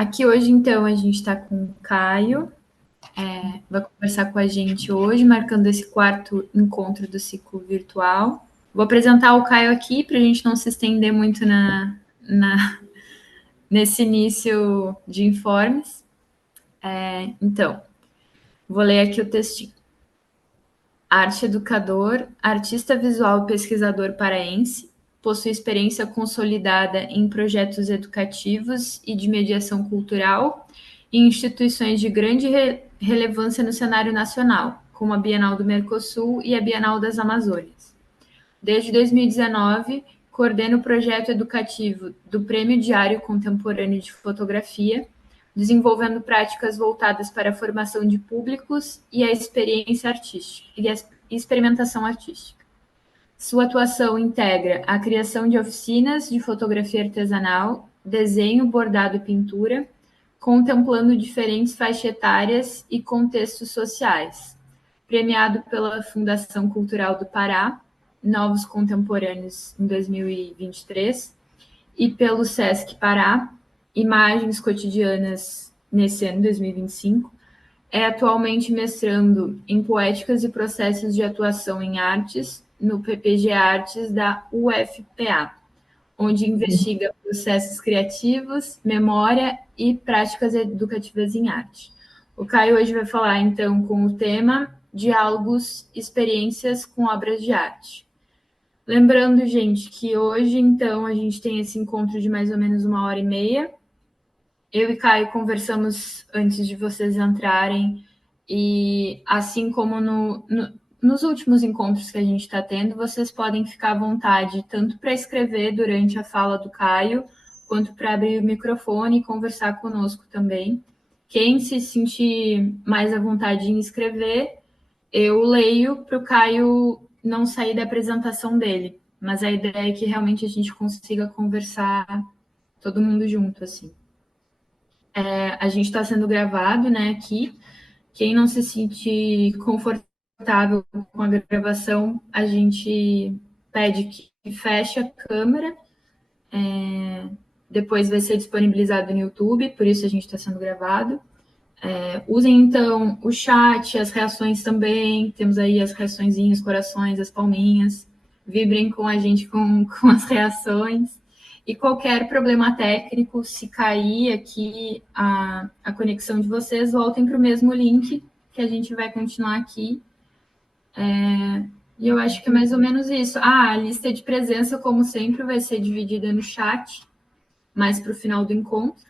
Aqui hoje, então, a gente está com o Caio, vai conversar com a gente hoje, marcando esse quarto encontro do ciclo virtual. Vou apresentar o Caio aqui para a gente não se estender muito nesse início de informes. Então, vou ler aqui o textinho. Arte educador, artista visual e pesquisador paraense, possui experiência consolidada em projetos educativos e de mediação cultural em instituições de grande relevância no cenário nacional, como a Bienal do Mercosul e a Bienal das Amazônias. Desde 2019, coordena o projeto educativo do Prêmio Diário Contemporâneo de Fotografia, desenvolvendo práticas voltadas para a formação de públicos e a experiência artística e a experimentação artística. Sua atuação integra a criação de oficinas de fotografia artesanal, desenho, bordado e pintura, contemplando diferentes faixas etárias e contextos sociais. Premiado pela Fundação Cultural do Pará, Novos Contemporâneos em 2023, e pelo Sesc Pará, Imagens Cotidianas nesse ano, 2025, é atualmente mestrando em Poéticas e Processos de Atuação em Artes no PPG Artes da UFPA, onde investiga processos criativos, memória e práticas educativas em arte. O Caio hoje vai falar, então, com o tema Diálogos, Experiências com Obras de Arte. Lembrando, gente, que hoje, então, a gente tem esse encontro de mais ou menos 1h30. Eu e Caio conversamos antes de vocês entrarem, e assim como nos últimos encontros que a gente está tendo, vocês podem ficar à vontade, tanto para escrever durante a fala do Caio, quanto para abrir o microfone e conversar conosco também. Quem se sentir mais à vontade em escrever, eu leio para o Caio não sair da apresentação dele, mas a ideia é que realmente a gente consiga conversar todo mundo junto, assim. A gente está sendo gravado, né, aqui. Quem não se sentir confortável com a gravação, a gente pede que feche a câmera. Depois vai ser disponibilizado no YouTube, por isso a gente está sendo gravado. Usem, então, o chat, as reações também. Temos aí as reaçõezinhas, corações, as palminhas. Vibrem com a gente com as reações. E qualquer problema técnico, se cair aqui a conexão de vocês, voltem para o mesmo link, que a gente vai continuar aqui. E eu acho que é mais ou menos isso. A lista de presença, como sempre, vai ser dividida no chat, mais para o final do encontro.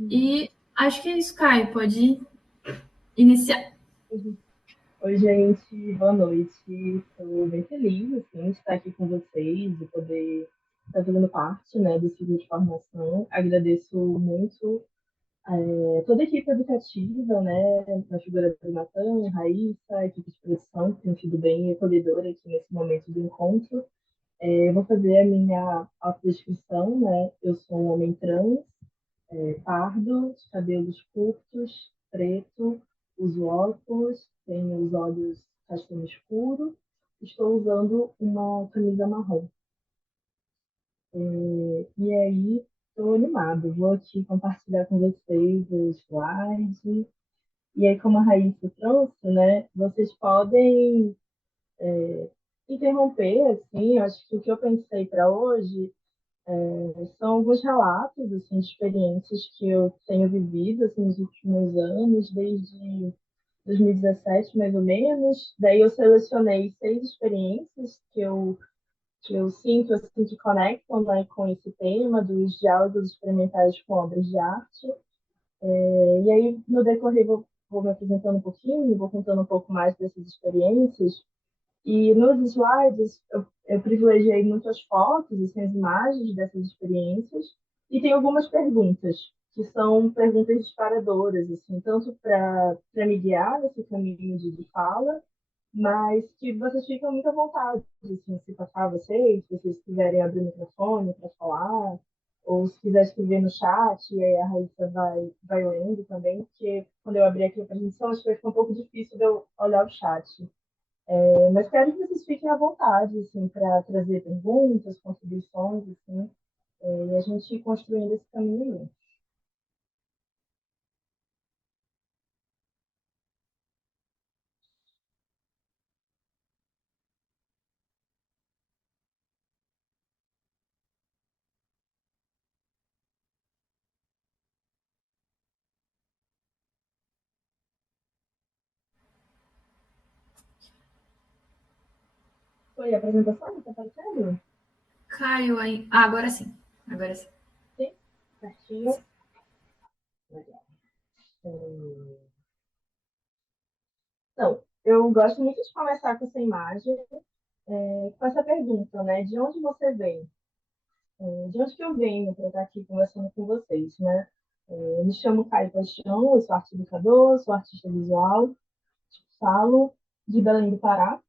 E acho que é isso, Caio. Pode iniciar. Oi, gente, boa noite. Estou bem feliz assim, de estar aqui com vocês, de poder estar fazendo parte, né, do ciclo de formação. Agradeço muito toda a equipe educativa, né, na figura do Natan, Raíssa, a equipe de produção, que tem sido bem acolhedora aqui nesse momento do encontro. Eu vou fazer a minha autodescrição, né? Eu sou um homem trans, pardo, de cabelos curtos, preto, uso óculos, tenho os olhos castanho escuro, estou usando uma camisa marrom. E aí, estou animado, vou aqui compartilhar com vocês o slide. E aí, como a Raíssa trouxe, né, vocês podem interromper, assim, eu acho que o que eu pensei para hoje são alguns relatos assim, de experiências que eu tenho vivido assim, nos últimos anos, desde 2017, mais ou menos. Daí eu selecionei 6 experiências que eu sinto assim, que conectam, né, com esse tema dos diálogos experimentais com obras de arte. E aí, no decorrer, vou me apresentando um pouquinho, vou contando um pouco mais dessas experiências. E nos slides, eu privilegiei muitas fotos, assim, as imagens dessas experiências, e tem algumas perguntas, que são perguntas disparadoras, assim, tanto para me guiar nesse caminho de fala, mas que vocês ficam muito à vontade, assim, se passar vocês, se vocês quiserem abrir o microfone para falar, ou se quiser escrever no chat, e aí a Raíssa vai lendo também, porque quando eu abrir aqui a apresentação, acho que vai ficar um pouco difícil de eu olhar o chat. Mas quero que vocês fiquem à vontade, assim, para trazer perguntas, contribuições, assim, e a gente ir construindo esse caminho junto. Foi a apresentação? Tá aparecendo? Caiu aí. Ah, agora sim. Agora sim. Sim, certinho. Legal. Hum, Então, eu gosto muito de começar com essa imagem, com essa pergunta, né? De onde você vem? De onde que eu venho para estar aqui conversando com vocês, né? Eu me chamo Caio Paixão, eu sou arte educador, sou artista visual, falo de Belém do Pará.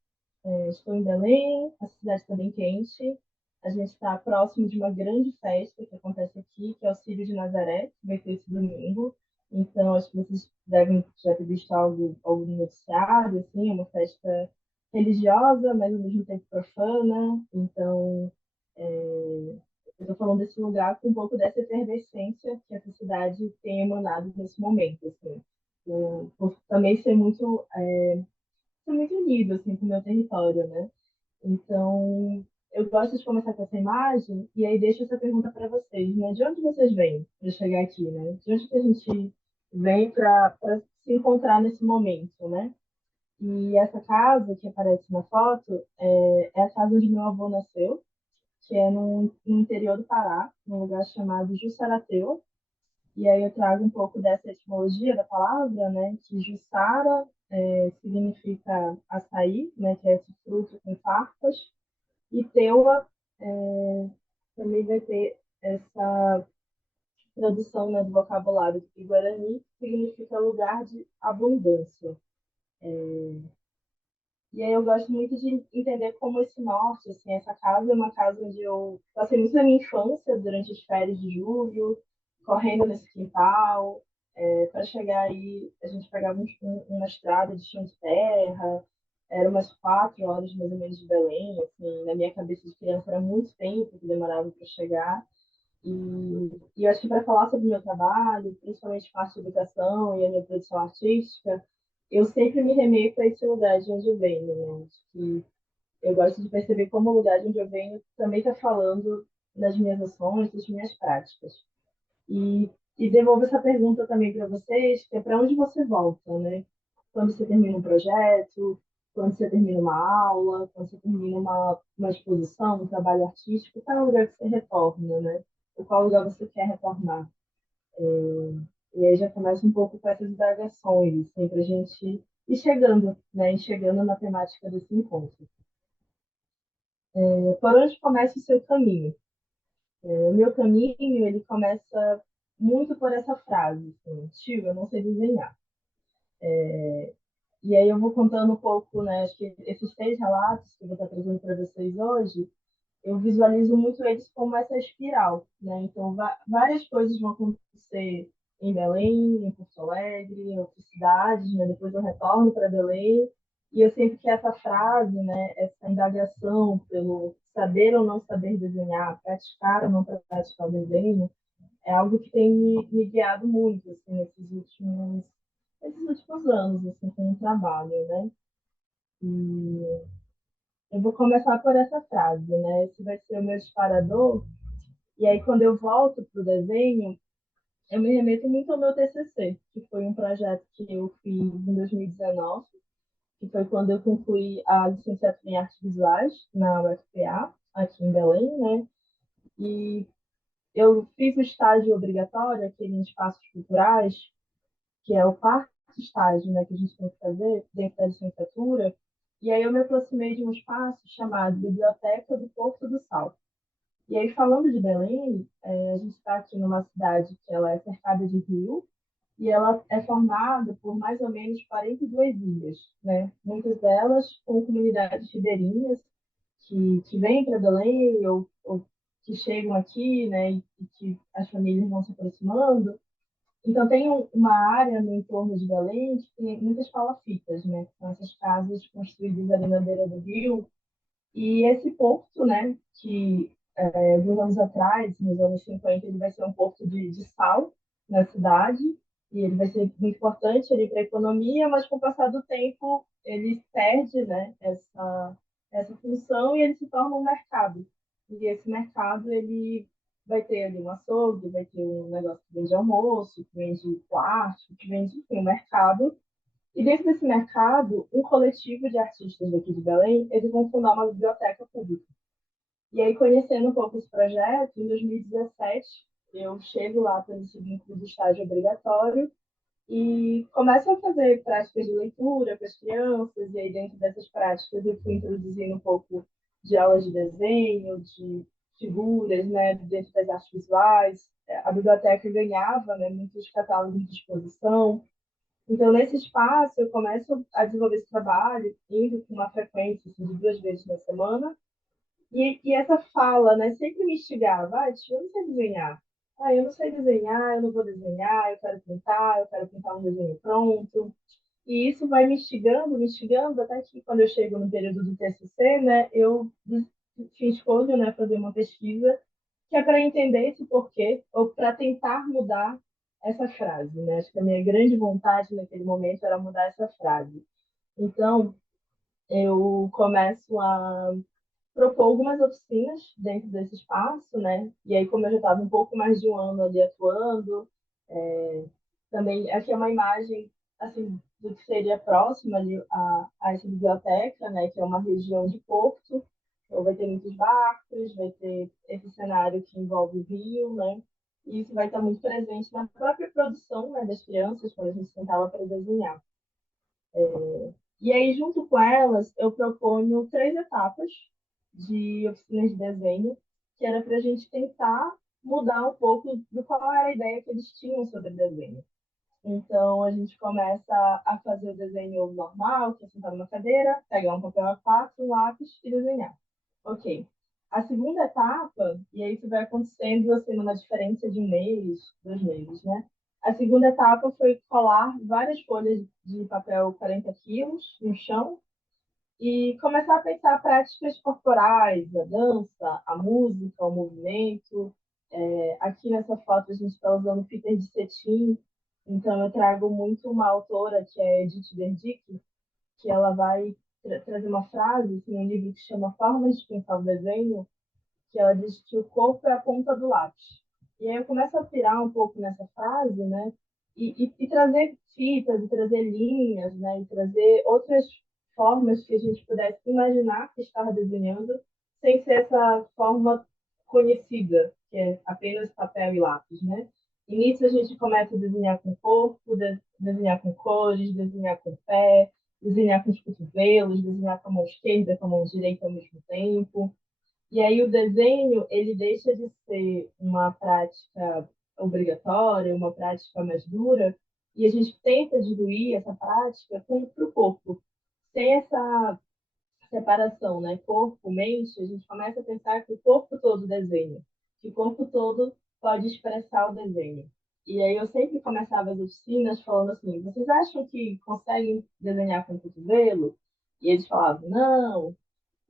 Estou em Belém, a cidade está bem quente. A gente está próximo de uma grande festa que acontece aqui, que é o Círio de Nazaré, que vai ter esse domingo. Então, acho que vocês devem já ter visto algo no noticiário, assim, é uma festa religiosa, mas ao mesmo tempo profana. Então, eu estou falando desse lugar com um pouco dessa efervescência que essa cidade tem emanado nesse momento, assim. Por também ser muito unido, assim, com o meu território, né? Então, eu gosto de começar com essa imagem e aí deixo essa pergunta para vocês, né? De onde vocês vêm para chegar aqui, né? De onde que a gente vem para se encontrar nesse momento, né? E essa casa que aparece na foto é a casa onde meu avô nasceu, que é no interior do Pará, num lugar chamado Jussarateu. E aí eu trago um pouco dessa etimologia da palavra, né? Que Jussara significa açaí, né? Que é esse fruto com farpas. E Teua também vai ter essa tradução, né, do vocabulário do Guarani, que significa lugar de abundância. E aí eu gosto muito de entender como esse norte, assim, essa casa é uma casa onde eu passei muito da minha infância, durante as férias de julho, correndo nesse quintal. Para chegar aí, a gente pegava uma estrada de chão de terra, era umas 4 horas mais ou menos de Belém, assim, na minha cabeça de criança era muito tempo que demorava para chegar. E eu acho que para falar sobre o meu trabalho, principalmente parte de educação e a minha produção artística, eu sempre me remeto a esse lugar de onde eu venho, né? Acho que eu gosto de perceber como o lugar de onde eu venho também está falando das minhas ações, das minhas práticas. E, e devolvo essa pergunta também para vocês, que é para onde você volta, né? Quando você termina um projeto, quando você termina uma aula, quando você termina uma exposição, um trabalho artístico, qual é o lugar que você retorna, né? Ou qual lugar você quer retornar? E aí já começa um pouco com essas indagações, assim, para a gente ir chegando, né? Ir chegando na temática desse encontro. Por onde começa o seu caminho? O meu caminho, ele começa muito por essa frase, assim, tio, eu não sei desenhar. E aí eu vou contando um pouco, né, acho que esses 3 relatos que eu vou estar trazendo para vocês hoje, eu visualizo muito eles como essa espiral, né? Então, várias coisas vão acontecer em Belém, em Porto Alegre, em outras cidades, né? Depois eu retorno para Belém, e eu sempre que essa frase, né, essa indagação pelo saber ou não saber desenhar, praticar ou não praticar o desenho, é algo que tem me guiado muito, assim, nesses últimos anos, assim, com o trabalho, né? E eu vou começar por essa frase, né? Esse vai ser o meu disparador. E aí, quando eu volto para o desenho, eu me remeto muito ao meu TCC, que foi um projeto que eu fiz em 2019, que foi quando eu concluí a licenciatura em Artes Visuais na UFPA, aqui em Belém, né? E eu fiz o estágio obrigatório, aquele em espaços culturais, que é o quarto estágio, né, que a gente tem que fazer dentro da licenciatura. E aí eu me aproximei de um espaço chamado Biblioteca do Porto do Sal. E aí, falando de Belém, a gente está aqui numa cidade que ela é cercada de rio e ela é formada por mais ou menos 42 ilhas, né? Muitas delas com comunidades ribeirinhas que vêm para Belém ou que chegam aqui, né? E que as famílias vão se aproximando. Então, tem uma área no entorno de Belém que tem muitas palafitas, né? São essas casas construídas ali na beira do rio. E esse porto, né, que alguns anos atrás, nos anos 50, ele vai ser um porto de sal na cidade, e ele vai ser muito importante ali para a economia, mas com o passar do tempo ele perde, né, essa função e ele se torna um mercado. E esse mercado ele vai ter ali um açougue, vai ter um negócio que vende almoço, que vende plástico, que vende, enfim, um mercado. E dentro desse mercado, um coletivo de artistas daqui de Belém, eles vão fundar uma biblioteca pública. E aí, conhecendo um pouco esse projeto, em 2017, eu chego lá pelo esse vínculo do estágio obrigatório e começo a fazer práticas de leitura com as crianças, e aí dentro dessas práticas eu fui introduzindo um pouco de aulas de desenho, de figuras, né, dentro das artes visuais. A biblioteca ganhava, né, muitos catálogos de exposição. Então, nesse espaço, eu começo a desenvolver esse trabalho, indo com uma frequência assim, de 2 vezes na semana, e essa fala, né, sempre me instigava, eu não sei desenhar. Eu não sei desenhar, eu não vou desenhar, eu quero pintar um desenho pronto. E isso vai me instigando, até que quando eu chego no período do TCC, né, eu escolho, né, fazer uma pesquisa que é para entender esse porquê, ou para tentar mudar essa frase, né? Acho que a minha grande vontade naquele momento era mudar essa frase. Então, eu começo a propor algumas oficinas dentro desse espaço, né? E aí, como eu já estava um pouco mais de um ano ali atuando, também aqui é uma imagem assim do que seria próximo ali a essa biblioteca, né? Que é uma região de porto, então vai ter muitos barcos, vai ter esse cenário que envolve o rio, né? E isso vai estar muito presente na própria produção, né, das crianças quando a gente sentava para desenhar. E aí, junto com elas, eu proponho 3 etapas de oficinas de desenho, que era para a gente tentar mudar um pouco do qual era a ideia que eles tinham sobre desenho. Então, a gente começa a fazer o desenho normal, que é sentar numa cadeira, pegar um papel A4, um lápis e desenhar. Ok. A segunda etapa, e aí isso vai acontecendo assim, numa diferença de 1 mês, 2 meses, né? A segunda etapa foi colar várias folhas de papel 40 quilos no chão e começar a pensar práticas corporais, a dança, a música, o movimento. Aqui nessa foto a gente está usando fitas de cetim, então eu trago muito uma autora que é Edith Verdick, que ela vai trazer uma frase assim, um livro que chama Formas de Pensar o Desenho, que ela diz que o corpo é a ponta do lápis. E aí eu começo a pirar um pouco nessa frase, né? E trazer fitas, e trazer linhas, né? E trazer outras formas que a gente pudesse imaginar que estava desenhando, sem ser essa forma conhecida, que é apenas papel e lápis, né? E nisso a gente começa a desenhar com o corpo, desenhar com cores, desenhar com o pé, desenhar com os cotovelos, desenhar com a mão esquerda, com a mão direita ao mesmo tempo. E aí o desenho, ele deixa de ser uma prática obrigatória, uma prática mais dura, e a gente tenta diluir essa prática para o corpo. Sem essa separação, né? Corpo, mente, a gente começa a pensar que o corpo todo desenha, que o corpo todo pode expressar o desenho. E aí eu sempre começava as oficinas falando assim, vocês acham que conseguem desenhar com o cotovelo? E eles falavam, não.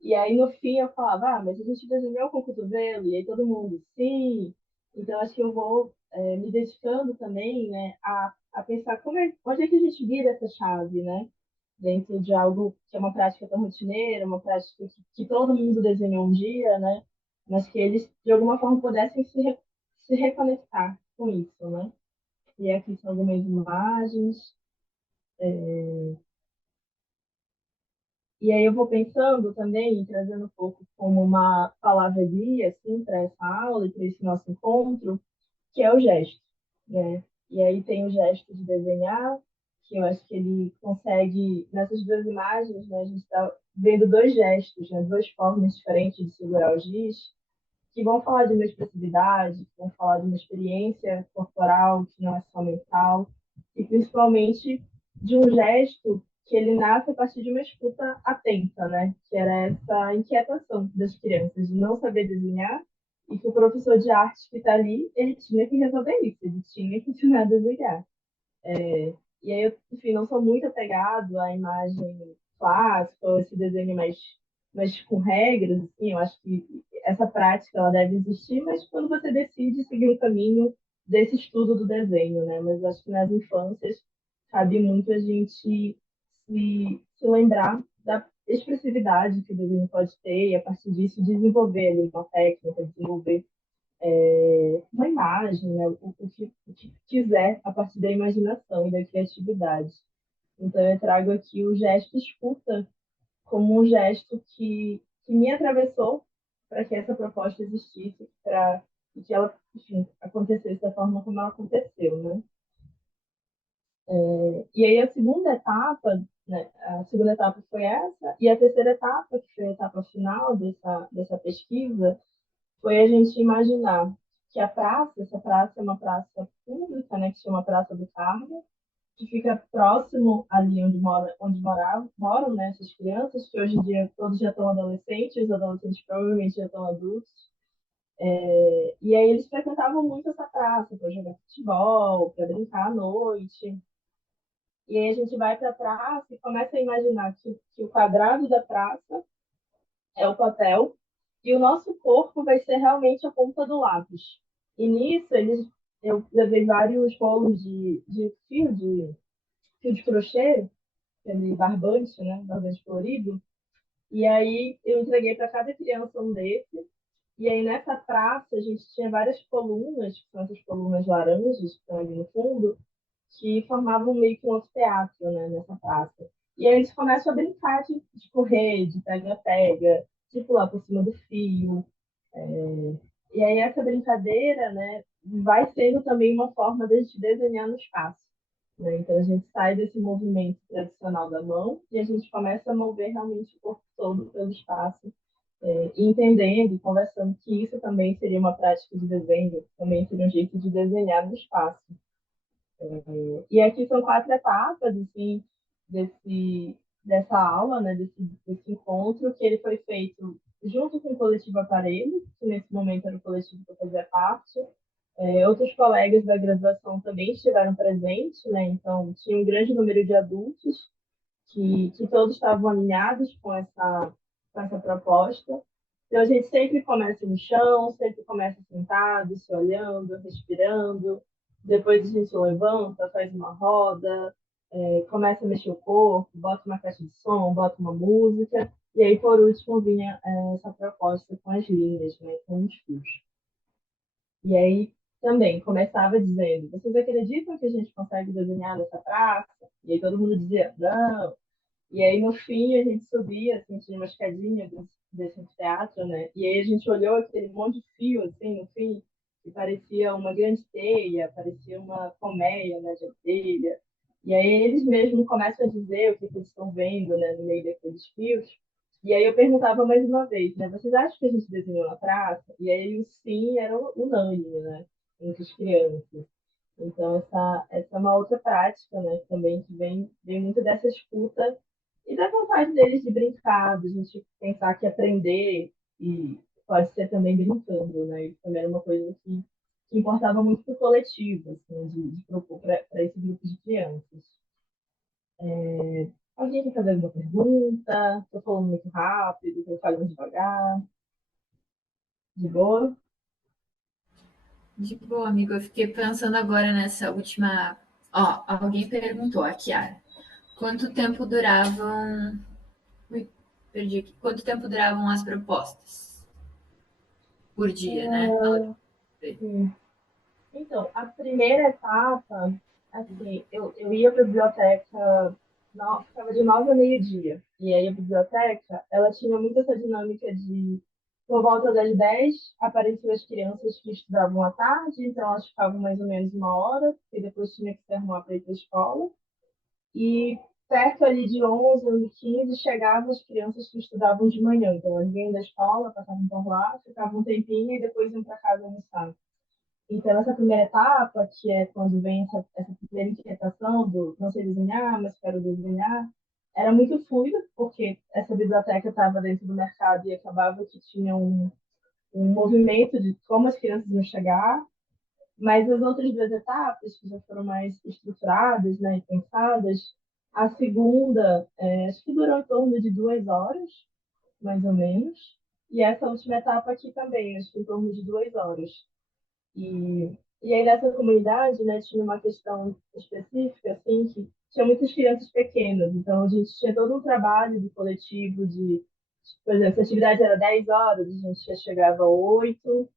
E aí, no fim, eu falava, mas a gente desenhou com o cotovelo, e aí todo mundo, sim. Então, acho que eu vou me dedicando também, né, a pensar onde é que a gente vira essa chave, né? Dentro de algo que é uma prática tão rotineira, uma prática que todo mundo desenhou um dia, né? Mas que eles, de alguma forma, pudessem se reconectar com isso, né? E aqui são algumas imagens. E aí eu vou pensando também, trazendo um pouco como uma palavra guia, assim, para essa aula e para esse nosso encontro, que é o gesto, né? E aí tem o gesto de desenhar, que eu acho que ele consegue, nessas 2 imagens, né, a gente está vendo 2 gestos, né, 2 formas diferentes de segurar o giz, que vão falar de uma expressividade, que vão falar de uma experiência corporal que não é só mental, e principalmente de um gesto que ele nasce a partir de uma escuta atenta, né? Que era essa inquietação das crianças de não saber desenhar e que o professor de arte que está ali, ele tinha que resolver isso, ele tinha que ensinar a desenhar. E aí, eu, enfim, não sou muito apegado à imagem clássica, ou esse desenho mais com regras, assim, eu acho que essa prática ela deve existir, mas quando você decide seguir o caminho desse estudo do desenho, né? Mas eu acho que nas infâncias cabe muito a gente se lembrar da expressividade que o desenho pode ter e, a partir disso, desenvolver ali uma técnica, desenvolver uma imagem, né? O que quiser a partir da imaginação e da criatividade. Então, eu trago aqui o gesto escuta como um gesto que me atravessou para que essa proposta existisse, para que ela, enfim, acontecesse da forma como ela aconteceu, né? E aí a segunda etapa, né, a segunda etapa foi essa, e a terceira etapa, que foi a etapa final dessa pesquisa, foi a gente imaginar que a praça, essa praça é uma praça pública, né, que se chama Praça do Carmo, que fica próximo ali moram, né, essas crianças, que hoje em dia todos já estão adolescentes, os adolescentes provavelmente já estão adultos. E aí eles frequentavam muito essa praça para jogar futebol, para brincar à noite. E aí a gente vai para a praça e começa a imaginar que o quadrado da praça é o papel e o nosso corpo vai ser realmente a ponta do lápis. E nisso eu levei vários rolos de fio de crochê, aquele barbante, né? Barbante colorido. E aí eu entreguei para cada criança um desse. E aí nessa praça a gente tinha várias colunas, que são essas colunas laranjas que estão ali no fundo, que formavam meio que um anfiteatro, né, nessa praça. E aí eles começam a brincar de correr, de pega-pega, de pular por cima do fio. E aí essa brincadeira, né, vai sendo também uma forma de a gente desenhar no espaço. Né? Então a gente sai desse movimento tradicional da mão e a gente começa a mover realmente o corpo todo pelo espaço, e entendendo e conversando que isso também seria uma prática de desenho, também seria um jeito de desenhar no espaço. E aqui são 4 etapas, assim, dessa aula, né, desse encontro, que ele foi feito junto com o Coletivo Aparelho, que nesse momento era o coletivo que eu fazia parte. Outros colegas da graduação também estiveram presentes, né, então tinha um grande número de adultos que todos estavam alinhados com essa proposta. Então, a gente sempre começa no chão, sempre começa sentado, se olhando, respirando. Depois a gente levanta, faz uma roda, começa a mexer o corpo, bota uma caixa de som, bota uma música. E aí, por último, vinha essa proposta com as linhas, né, com os fios. E aí, também, começava dizendo, vocês acreditam que a gente consegue desenhar nessa praça? E aí todo mundo dizia, não. E aí, no fim, a gente subia, assim, tinha uma escadinha desse teatro, né? E aí a gente olhou aquele monte de fio, assim, no fim, que parecia uma grande teia, parecia uma colmeia, né, de abelha. E aí eles mesmos começam a dizer o que eles estão vendo, né, no meio daqueles fios. E aí eu perguntava mais uma vez, né, vocês acham que a gente desenhou na praça? E aí o sim era unânime, né, entre as crianças. Então, essa é uma outra prática, né, também que vem muito dessa escuta e da vontade deles de brincar, de a gente pensar que aprender e pode ser também brincando, né? Isso também era uma coisa que importava muito para o coletivo, assim, de propor para esse grupo de crianças. Alguém quer fazer alguma pergunta? Estou falando muito rápido, estou falando devagar, de boa? De boa, amigo. Eu fiquei pensando agora nessa última. Ó, alguém perguntou, a Kiara, quanto tempo duravam. Ui, perdi aqui. Quanto tempo duravam as propostas? Por dia, né? Sim. Então, a primeira etapa, assim, eu ia para a biblioteca, ficava de 9 a meio-dia. E aí a biblioteca, ela tinha muito essa dinâmica de, por volta das 10, apareciam as crianças que estudavam à tarde, então elas ficavam mais ou menos 1 hora, porque depois tinha que se arrumar para ir para a escola. E perto ali de 11, 11h15, chegavam as crianças que estudavam de manhã. Então, elas vinham da escola, passavam por lá, ficavam um tempinho e depois iam para casa almoçar. Então, essa primeira etapa, que é quando vem essa primeira inquietação do não sei desenhar, mas quero desenhar, era muito fluida, porque essa biblioteca estava dentro do mercado e acabava que tinha um movimento de como as crianças iam chegar, mas as outras 2 etapas, que já foram mais estruturadas, né, e pensadas, a segunda, acho que durou em torno de 2 horas, mais ou menos, e essa última etapa aqui também, acho que em torno de 2 horas. E aí nessa comunidade, né, tinha uma questão específica, assim, que tinha muitas crianças pequenas, então a gente tinha todo um trabalho de coletivo por exemplo, se a atividade era 10 horas, a gente já chegava às 8,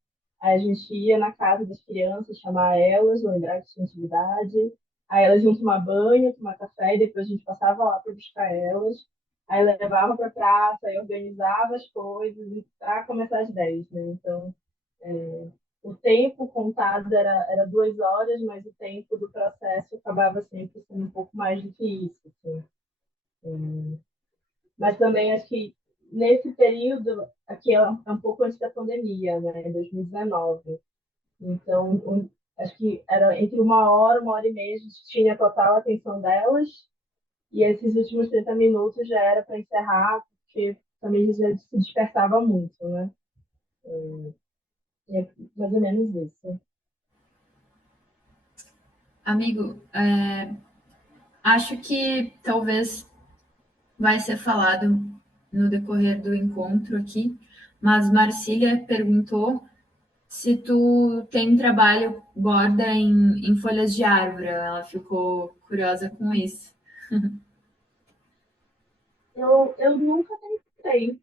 aí a gente ia na casa das crianças, chamar elas, lembrar que tinha atividade, Aí elas iam tomar banho, tomar café, e depois a gente passava lá para buscar elas. Aí levava para praça, aí organizava as coisas para começar às 10, né? Então, o tempo contado era 2 horas, mas o tempo do processo acabava sempre sendo um pouco mais do que isso, assim. Mas também acho que nesse período, aqui é um pouco antes da pandemia, né? 2019. Então, acho que era entre 1 hora e meia, a gente tinha total atenção delas, e esses últimos 30 minutos já era para encerrar, porque também já se dispersava muito, né? E é mais ou menos isso. Amigo, acho que talvez vai ser falado no decorrer do encontro aqui, mas Marcília perguntou se tu tem trabalho borda em folhas de árvore. Ela ficou curiosa com isso. Eu nunca tentei,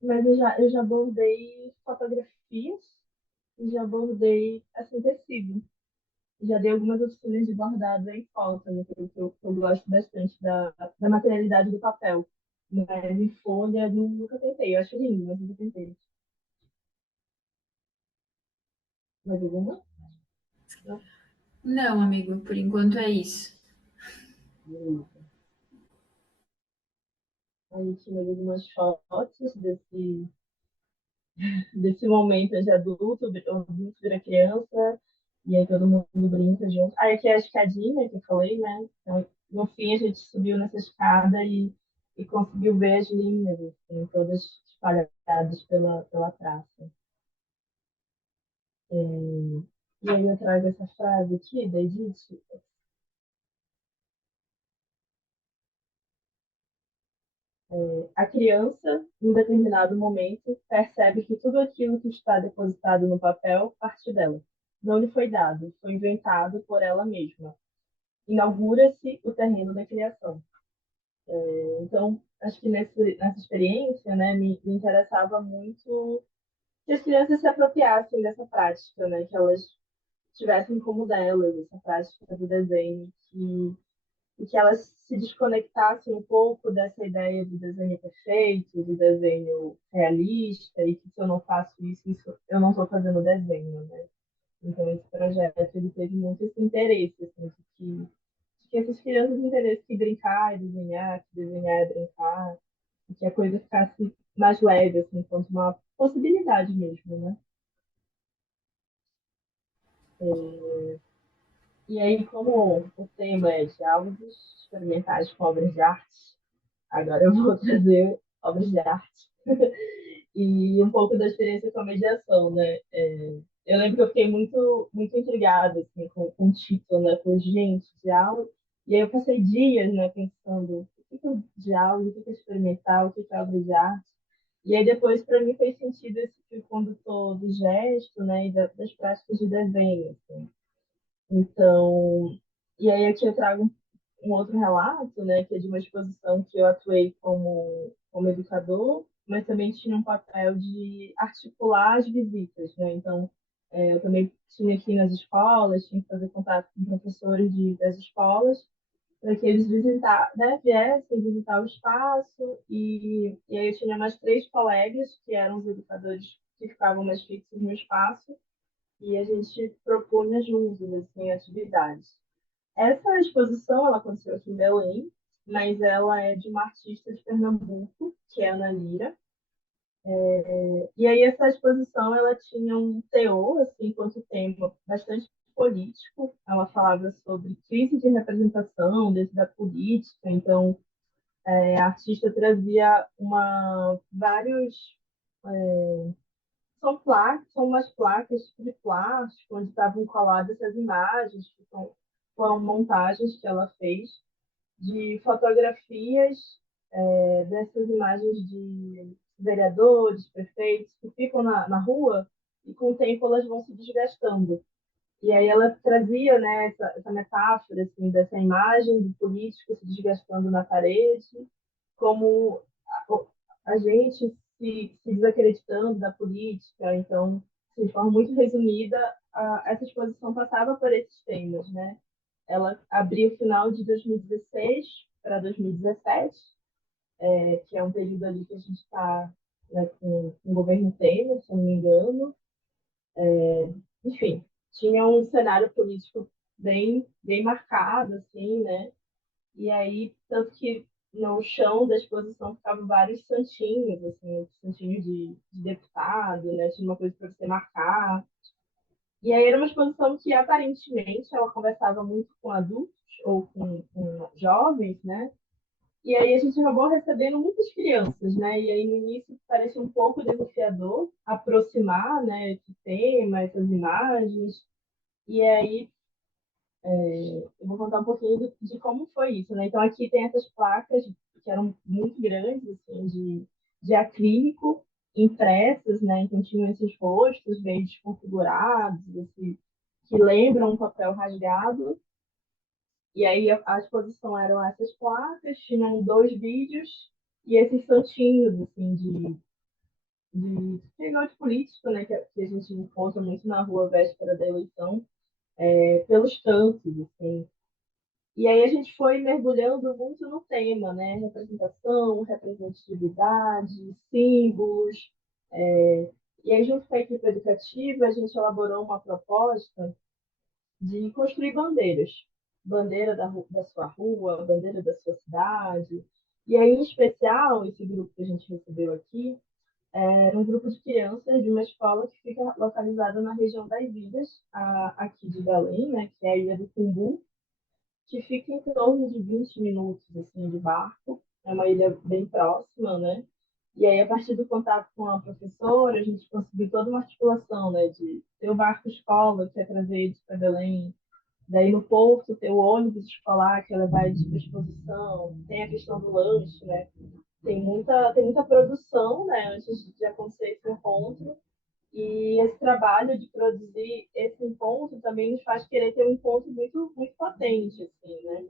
mas eu já bordei fotografias e já bordei assim, tecido. Já dei algumas oficinas de bordado em foto, né, que eu gosto bastante da materialidade do papel. Mas em folha, nunca tentei. Eu acho lindo, mas nunca tentei. Mais alguma? Não? Não, amigo, por enquanto é isso. Beleza. A gente tirou algumas fotos desse momento de adulto, o adulto vira criança, e aí todo mundo brinca junto. Aí aqui é a escadinha que eu falei, né? Então, no fim, a gente subiu nessa escada e conseguiu ver as linhas, assim, todas espalhadas pela praça. E aí eu trago essa frase aqui da Edith. A criança, em determinado momento, percebe que tudo aquilo que está depositado no papel parte dela. Não lhe foi dado, foi inventado por ela mesma. Inaugura-se o terreno da criação. Então, acho que nessa experiência, né, me interessava muito que as crianças se apropriassem dessa prática, né, que elas tivessem como delas essa prática do desenho, e que elas se desconectassem um pouco dessa ideia de desenho perfeito, de desenho realista, e que se eu não faço isso eu não estou fazendo desenho, né? Então, esse projeto ele teve muito esse interesse, assim, de que essas crianças entendessem que brincar é desenhar, que desenhar é brincar, e que a coisa ficasse mais leve, assim, quanto uma possibilidade mesmo, né? E aí, como o tema é diálogos experimentais com obras de arte, agora eu vou trazer obras de arte e um pouco da experiência com a mediação, né? Eu lembro que eu fiquei muito, muito intrigada assim, com o título, né? Com gente, diálogo. E aí eu passei dias, né, pensando o que é o diálogo, o que é experimental, o que é obra de arte. E aí depois, para mim, fez sentido esse fio condutor do gesto, né, e das práticas de desenho, assim. Então, e aí aqui eu trago um outro relato, né, que é de uma exposição que eu atuei como educador, mas também tinha um papel de articular as visitas, né? Então, eu também tinha aqui nas escolas, tinha que fazer contato com professores das escolas, para que eles né, viessem visitar o espaço, e aí eu tinha mais 3 colegas, que eram os educadores que ficavam mais fixos no espaço, e a gente propunha juntos assim, atividades. Essa exposição ela aconteceu aqui em Belém, mas ela é de uma artista de Pernambuco, que é a Ana Lira. E aí essa exposição ela tinha um teor, assim, enquanto tema, bastante político. Ela falava sobre crise de representação dentro da política. Então, a artista trazia vários são umas placas de plástico onde estavam coladas essas imagens, foram montagens que ela fez de fotografias dessas imagens de vereadores, prefeitos, que ficam na rua e com o tempo elas vão se desgastando. E aí ela trazia, né, essa metáfora assim, dessa imagem do político se desgastando na parede, como a gente se desacreditando da política. Então, de forma muito resumida, essa exposição passava por esses temas, né? ela abriu final de 2016 para 2017, que é um período ali que a gente está, né, com o governo Temer, se eu não me engano. Enfim, tinha um cenário político bem marcado, assim, né? E aí, tanto que no chão da exposição ficavam vários santinhos, assim, santinho de deputado, né? Tinha uma coisa para você marcar. E aí era uma exposição que, aparentemente, ela conversava muito com adultos ou com jovens, né? E aí a gente acabou recebendo muitas crianças, né? E aí no início parecia um pouco desafiador aproximar, né, esse tema, essas imagens. E aí eu vou contar um pouquinho de como foi isso, né? Então aqui tem essas placas que eram muito grandes, assim, de acrílico impressas, né? Então tinham esses rostos meio desconfigurados, assim, que lembram um papel rasgado. E aí a exposição eram essas placas, tinham dois vídeos e esses santinhos, assim, de negócio político, né? Que a gente encontra muito na rua véspera da eleição, pelos cantos, assim. E aí a gente foi mergulhando muito no tema, né? Representação, representatividade, símbolos. E aí, junto com a equipe educativa, a gente elaborou uma proposta de construir bandeiras. Bandeira da sua rua, bandeira da sua cidade. E aí, em especial, esse grupo que a gente recebeu aqui era um grupo de crianças de uma escola que fica localizada na região das ilhas, aqui de Belém, né? Que é a Ilha do Cumbu, que fica em torno de 20 minutos assim, de barco. É uma ilha bem próxima, né? E aí, a partir do contato com a professora, a gente conseguiu toda uma articulação, né? De ter o barco escola, que é trazer eles para Belém. Daí, no porto, ter o ônibus escolar, que é levar eles para exposição. Tem a questão do lanche, né? Tem muita produção, né? Antes de acontecer esse encontro. E esse trabalho de produzir esse encontro também nos faz querer ter um encontro muito, muito potente, assim, né?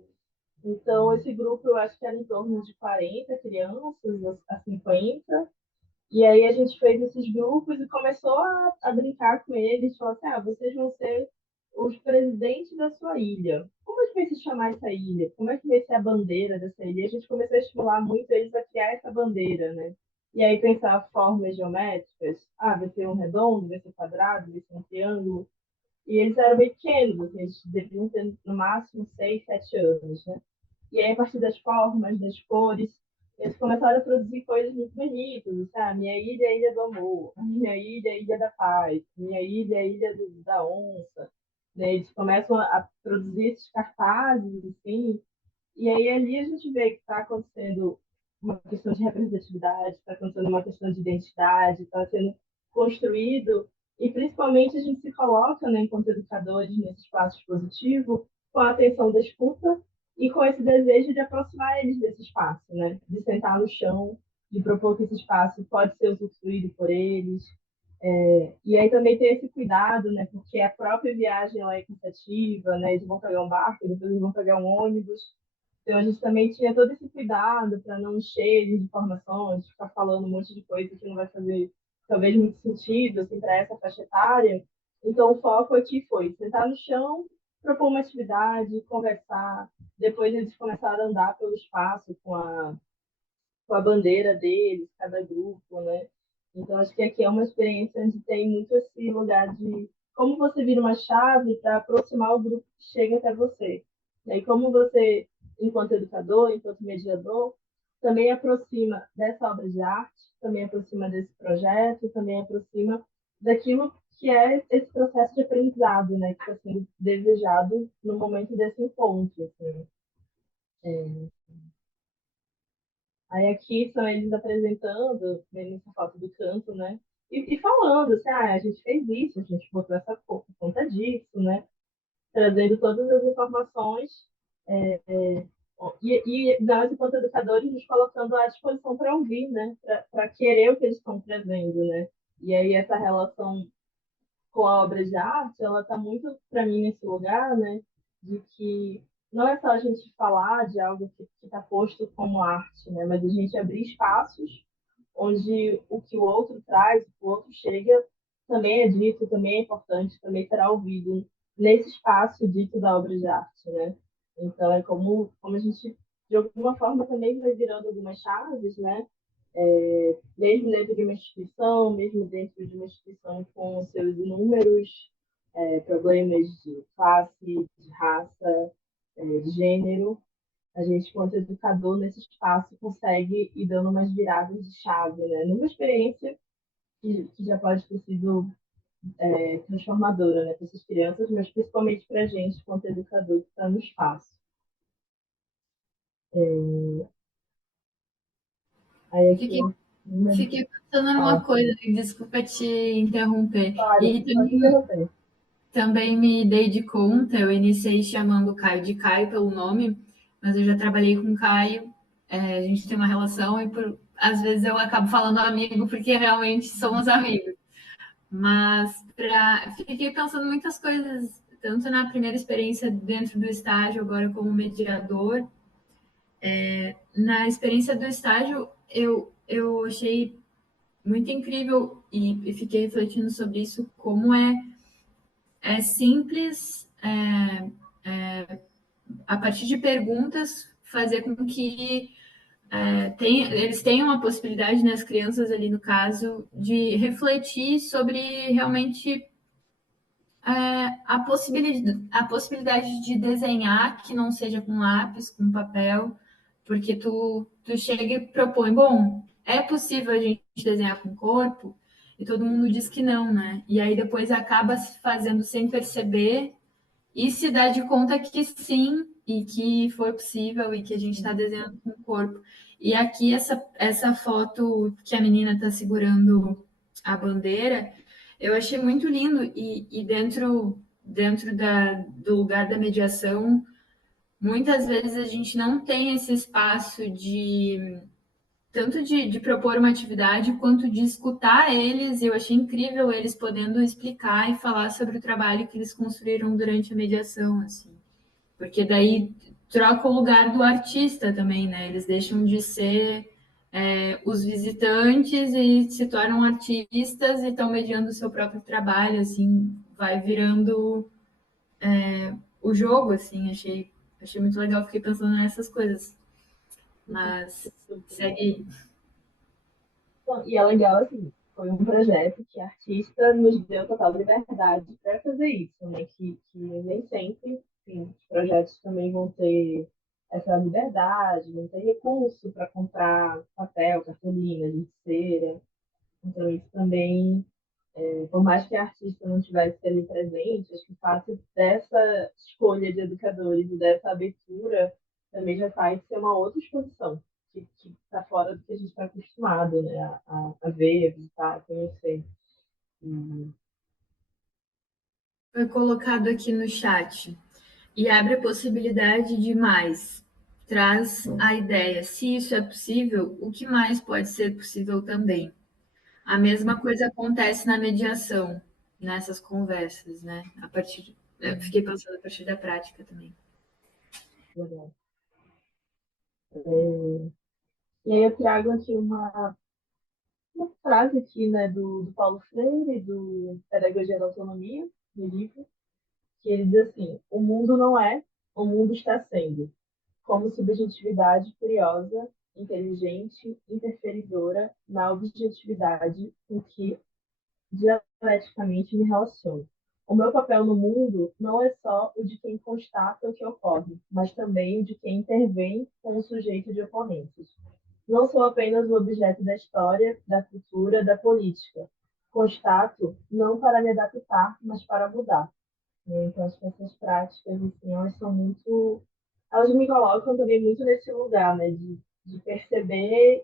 Então, esse grupo eu acho que era em torno de 40 crianças a 50. E aí a gente fez esses grupos e começou a brincar com eles, falou assim, vocês vão ser os presidentes da sua ilha. Como é que vai se chamar essa ilha? Como é que vai ser a bandeira dessa ilha? E a gente começou a estimular muito eles a criar essa bandeira, né? E aí pensar formas geométricas. Vai ser um redondo, vai ser quadrado, vai ser um triângulo. E eles eram bem pequenos, assim, eles deviam ter no máximo 6, 7 anos, né? E aí, a partir das formas, das cores, eles começaram a produzir coisas muito bonitas, sabe? Minha ilha é a Ilha do Amor, minha ilha é a Ilha da Paz, minha ilha é a Ilha da Onça. Né? Eles começam a produzir esses cartazes, assim, e aí ali a gente vê que está acontecendo uma questão de representatividade, está acontecendo uma questão de identidade, está sendo construído, e principalmente a gente se coloca, né, enquanto educadores, nesse espaço expositivo, com a atenção da escuta e com esse desejo de aproximar eles desse espaço, né, de sentar no chão, de propor que esse espaço pode ser usufruído por eles. E aí também ter esse cuidado, né, porque a própria viagem ela é cansativa, né, eles vão pegar um barco, depois eles vão pegar um ônibus, então, a gente também tinha todo esse cuidado para não encher de informações, ficar falando um monte de coisa que não vai fazer, talvez, muito sentido assim, para essa faixa etária. Então, o foco aqui foi sentar no chão, propor uma atividade, conversar. Depois, eles começaram a andar pelo espaço com a bandeira deles, cada grupo, né? Então, acho que aqui é uma experiência onde tem muito esse lugar de como você vira uma chave para aproximar o grupo que chega até você. E aí, como você, enquanto educador, enquanto mediador, também aproxima dessa obra de arte, também aproxima desse projeto, também aproxima daquilo que é esse processo de aprendizado, né, que está sendo desejado no momento desse encontro. Assim. Aí aqui são eles apresentando, vendo essa foto do canto, né? E falando assim, a gente fez isso, a gente botou essa cor por conta disso, né? Trazendo todas as informações e nós, enquanto educadores, nos colocando à disposição para ouvir, né? Para querer o que eles estão trazendo, né? E aí essa relação com a obra de arte, ela está muito, para mim, nesse lugar, né? De que não é só a gente falar de algo que está posto como arte, né? Mas a gente abrir espaços onde o que o outro traz, o que o outro chega, também é dito, também é importante, também será ouvido. nesse espaço dito da obra de arte, né? Então, é como a gente, de alguma forma, também vai virando algumas chaves, né? Mesmo dentro de uma instituição, mesmo dentro de uma instituição com seus inúmeros problemas de classe, de raça, de gênero, a gente, quanto educador, nesse espaço, consegue ir dando umas viradas de chave, né? Numa experiência que já pode ter sido transformadora, né, para essas crianças, mas principalmente para a gente, quanto educador, que está no espaço. Aí aqui, Fiquei, né, fiquei pensando numa fala, coisa, e desculpa te interromper. claro, E pode interromper. também me dei de conta, eu iniciei chamando o Caio de Caio pelo nome, mas eu já trabalhei com o Caio, a gente tem uma relação e às vezes eu acabo falando amigo porque realmente somos amigos. Mas fiquei pensando muitas coisas, tanto na primeira experiência dentro do estágio, agora como mediador. Na experiência do estágio, eu achei muito incrível e fiquei refletindo sobre isso, como é simples, a partir de perguntas, fazer com que eles tenham a possibilidade, né, as crianças ali no caso, de refletir sobre realmente a possibilidade de desenhar que não seja com lápis, com papel, porque tu chega e propõe, bom, é possível a gente desenhar com o corpo? E todo mundo diz que não, né? E aí depois acaba se fazendo sem perceber e se dá de conta que sim, e que foi possível, e que a gente está desenhando com o corpo. E aqui essa foto que a menina está segurando a bandeira, eu achei muito lindo, e dentro do lugar da mediação, muitas vezes a gente não tem esse espaço de tanto de propor uma atividade quanto de escutar eles. E eu achei incrível eles podendo explicar e falar sobre o trabalho que eles construíram durante a mediação, assim, porque daí troca o lugar do artista também, né? Eles deixam de ser os visitantes e se tornam artistas e estão mediando o seu próprio trabalho, assim, vai virando o jogo, assim, achei muito legal, fiquei pensando nessas coisas, mas segue. Bom, e é legal, assim, foi um projeto que a artista nos deu total liberdade para fazer isso, né? Que nem sempre, enfim, os projetos também vão ter essa liberdade, vão ter recurso para comprar papel, cartolina, cera. Então, isso também, por mais que a artista não tivesse ali presente, acho que o fato dessa escolha de educadores e dessa abertura também já faz ser uma outra exposição, que está fora do que a gente está acostumado, né, a ver, a visitar, a conhecer. E, Foi colocado aqui no chat e abre a possibilidade de mais. Traz a ideia, se isso é possível, o que mais pode ser possível também? A mesma coisa acontece na mediação, nessas conversas, né? Eu fiquei pensando a partir da prática também. legal. E aí eu trago aqui uma frase aqui, né, do Paulo Freire, do Pedagogia da Autonomia, do livro, que ele diz assim: o mundo não é, o mundo está sendo, como subjetividade curiosa, inteligente, interferidora na objetividade com que dialeticamente me relaciono. O meu papel no mundo não é só o de quem constata o que ocorre, mas também o de quem intervém com o sujeito de ocorrências. Não sou apenas o objeto da história, da cultura, da política. Constato não para me adaptar, mas para mudar. Então, acho que essas práticas, assim, elas são muito. Elas me colocam também muito nesse lugar, né? De perceber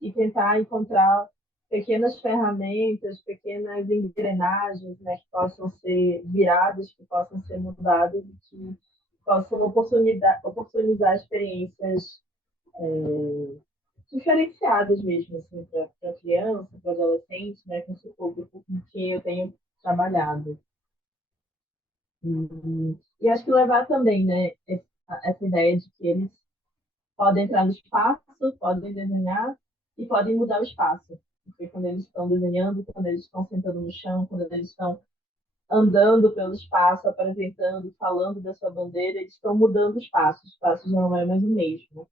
e tentar encontrar pequenas ferramentas, pequenas engrenagens, né? Que possam ser viradas, que possam ser mudadas e que possam oportunizar experiências diferenciadas mesmo, assim, para criança, para adolescente, né? Com esse público com quem eu tenho trabalhado. E acho que levar também, né, essa ideia de que eles podem entrar no espaço, podem desenhar e podem mudar o espaço. Porque quando eles estão desenhando, quando eles estão sentando no chão, quando eles estão andando pelo espaço, apresentando, falando da sua bandeira, eles estão mudando os passos já não é mais o mesmo,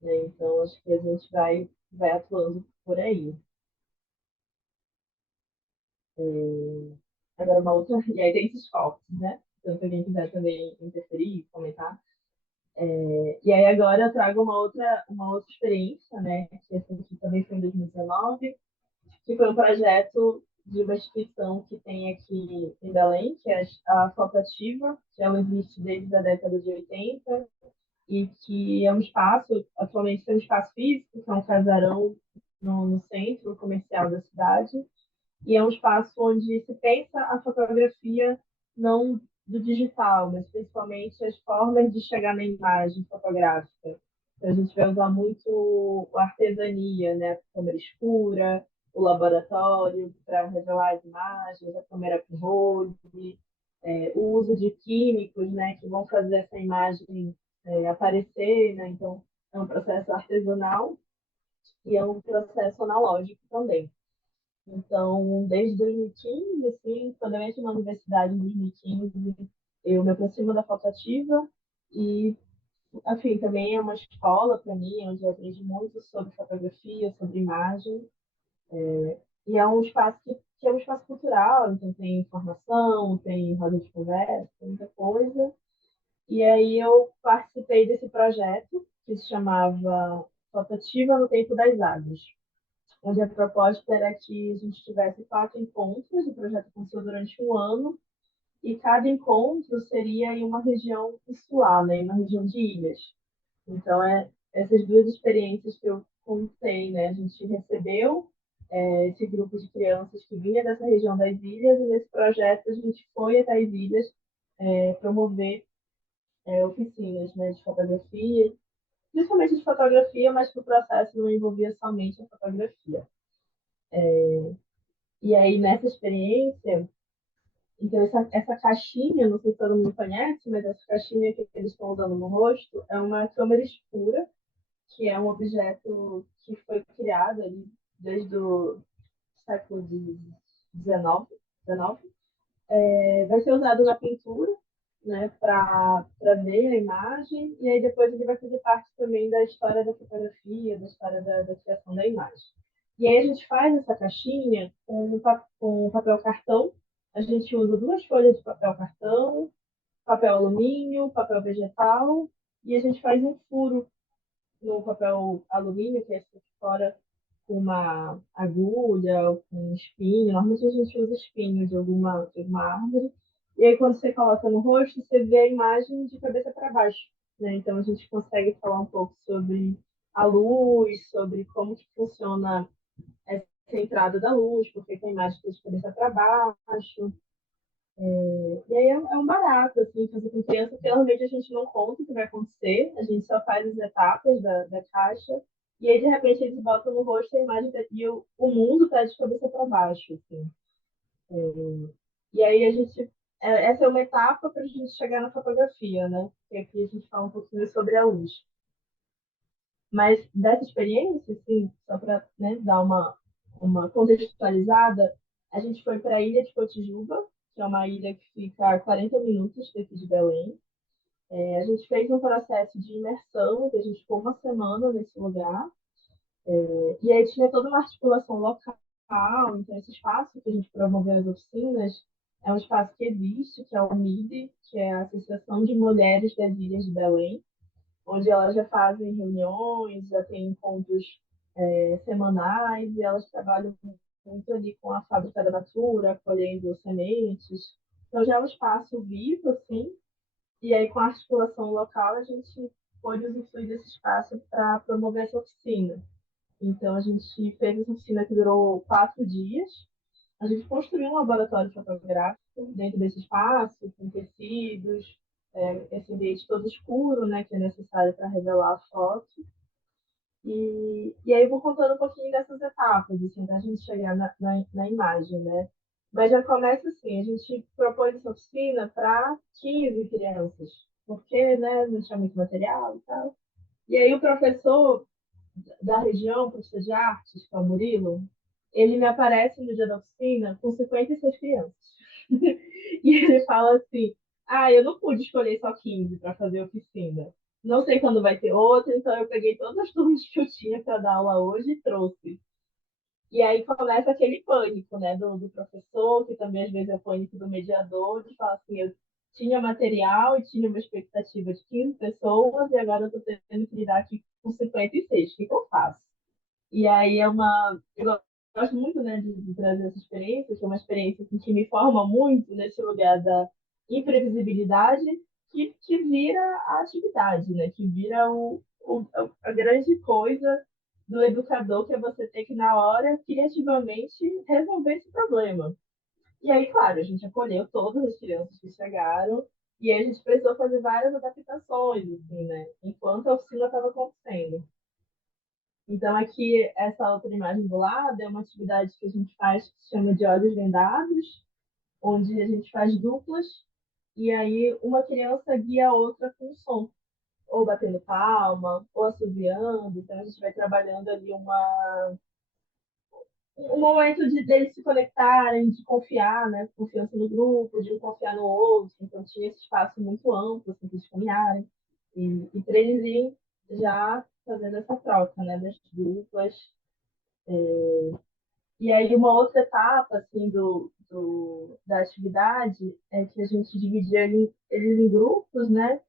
né? Então, acho que a gente vai atuando por aí. Agora, uma outra. E aí tem esses focos, né? Então, se alguém quiser também interferir, comentar. E aí, agora eu trago uma outra experiência, né? Que essa aqui também foi em 2019, que foi um projeto de uma instituição que tem aqui em Belém, que é a Focativa, que ela existe desde a década de 80 e que é um espaço, atualmente tem um espaço físico, que é um casarão no centro comercial da cidade, e é um espaço onde se pensa a fotografia não do digital, mas principalmente as formas de chegar na imagem fotográfica. Então, a gente vai usar muito a artesania, né? A câmera escura, o laboratório para revelar as imagens, a câmera com rose, o uso de químicos, né? Que vão fazer essa imagem aparecer, né? Então, é um processo artesanal e é um processo analógico também. Então, desde 2015, assim, quando eu entro na universidade em 2015, eu me aproximo da Faltativa e, enfim, também é uma escola para mim, onde eu aprendi muito sobre fotografia, sobre imagem, e é um espaço que é um espaço cultural, então tem informação, tem roda de conversa, tem muita coisa. E aí eu participei desse projeto que se chamava Faltativa no Tempo das Águas, onde a proposta era que a gente tivesse 4 encontros, o projeto aconteceu durante um ano, e cada encontro seria em uma região insular, né, em uma região de ilhas. Então, essas duas experiências que eu contei, né, a gente recebeu esse grupo de crianças que vinha dessa região das ilhas, e nesse projeto a gente foi até as ilhas promover oficinas, né, de fotografia, principalmente de fotografia, mas que o processo não envolvia somente a fotografia. E aí, nessa experiência, então essa caixinha, não sei se todo mundo conhece, mas essa caixinha que eles estão usando no rosto é uma câmera escura, que é um objeto que foi criado ali desde o século XIX. Vai ser usado na pintura, né, para ver a imagem, e aí depois ele vai fazer parte também da história da fotografia, da história da criação da imagem. E aí a gente faz essa caixinha com papel cartão, a gente usa 2 folhas de papel cartão, papel alumínio, papel vegetal, e a gente faz um furo no papel alumínio, que é esse aqui fora, com uma agulha ou com um espinho. Normalmente a gente usa espinho de alguma árvore. E aí, quando você coloca no rosto, você vê a imagem de cabeça para baixo, né? Então, a gente consegue falar um pouco sobre a luz, sobre como que funciona essa entrada da luz, porque a imagem está de cabeça para baixo. E aí é um barato, assim, fazer com criança, porque realmente a gente não conta o que vai acontecer, a gente só faz as etapas da caixa, e aí de repente eles botam no rosto a imagem e o mundo está de cabeça para baixo, assim. E aí a gente. Essa é uma etapa para a gente chegar na fotografia, né? E aqui a gente fala um pouquinho sobre a luz. Mas dessa experiência, assim, só para, né, dar uma contextualizada, a gente foi para a ilha de Cotijuba, que é uma ilha que fica a 40 minutos daqui de Belém. A gente fez um processo de imersão, que a gente ficou uma semana nesse lugar, e aí tinha toda uma articulação local, então esse espaço que a gente promoveu as oficinas é um espaço que existe, que é o MIDE, que é a Associação de Mulheres das Ilhas de Belém, onde elas já fazem reuniões, já tem encontros semanais, e elas trabalham muito ali com a fábrica da Natura, colhendo sementes. Então já é um espaço vivo, assim, e aí com a articulação local a gente pôde usufruir desse espaço para promover essa oficina. Então a gente fez essa oficina que durou 4 dias. A gente construiu um laboratório fotográfico dentro desse espaço, com tecidos, esse ambiente todo escuro, né, que é necessário para revelar a foto. E aí eu vou contando um pouquinho dessas etapas, assim, para a gente chegar na imagem, né? Mas já começa assim, a gente propôs essa oficina para 15 crianças, porque, né, não tinha muito material e tal. E aí o professor da região, o professor de artes, que é o Murilo, ele me aparece no dia da oficina com 56 crianças. E ele fala assim: ah, eu não pude escolher só 15 para fazer oficina. Não sei quando vai ter outra, então eu peguei todas as turmas que eu tinha para dar aula hoje e trouxe. E aí começa aquele pânico, né, do professor, que também às vezes é o pânico do mediador, de falar assim, eu tinha material e tinha uma expectativa de 15 pessoas e agora eu estou tendo que lidar aqui com 56. O que que eu faço? E aí é uma. Eu gosto muito, né, de trazer essa experiência, que é uma experiência assim, que me forma muito nesse lugar da imprevisibilidade, que vira a atividade, né? Que vira a grande coisa do educador, que é você ter que, na hora, criativamente, resolver esse problema. E aí, claro, a gente acolheu todas as crianças que chegaram, e aí a gente precisou fazer várias adaptações, assim, né? Enquanto a oficina estava acontecendo. Então, aqui, essa outra imagem do lado é uma atividade que a gente faz que se chama de olhos vendados, onde a gente faz duplas, e aí uma criança guia a outra com som, ou batendo palma, ou assoviando. Então, a gente vai trabalhando ali um momento de deles se conectarem, de confiar, né? Confiança no grupo, de um confiar no outro. Então, tinha esse espaço muito amplo, assim, para eles caminharem. E para eles irem já fazendo essa troca, né? Das duplas. E aí, uma outra etapa assim, da atividade é que a gente dividia eles em grupos, né?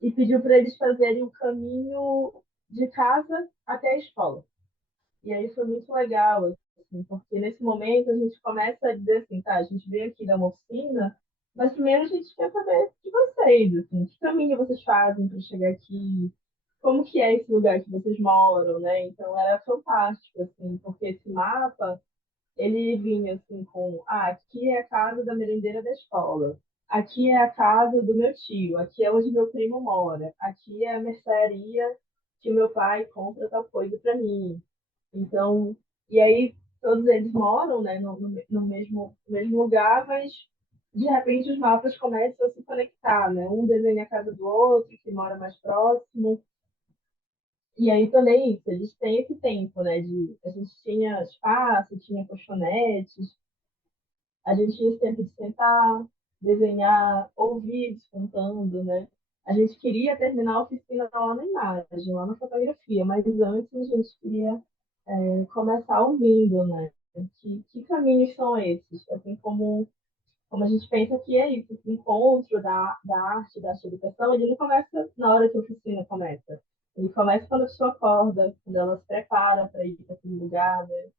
E pediu para eles fazerem o caminho de casa até a escola. E aí foi muito legal, assim, porque nesse momento a gente começa a dizer assim, tá, a gente veio aqui dar uma oficina, mas primeiro a gente quer saber de vocês, assim, que caminho vocês fazem para chegar aqui, como que é esse lugar que vocês moram, né? Então era fantástico, assim, porque esse mapa ele vinha assim com, aqui é a casa da merendeira da escola, aqui é a casa do meu tio, aqui é onde meu primo mora, aqui é a mercearia que meu pai compra tal coisa para mim. Então, e aí todos eles moram, né, no mesmo lugar, mas de repente os mapas começam a se conectar, né? Um desenha a casa do outro, que mora mais próximo, e aí também isso, eles têm esse tempo, né? A gente tinha espaço, tinha colchonetes, a gente tinha esse tempo de sentar, desenhar, ouvir eles contando, né? A gente queria terminar a oficina lá na imagem, lá na fotografia, mas antes a gente queria começar ouvindo, né? Que caminhos são esses? Assim como a gente pensa que é isso, esse encontro da arte e da educação, ele não começa na hora que a oficina começa. Ele começa quando a pessoa acorda, quando ela se prepara para ir para aquele lugar, né?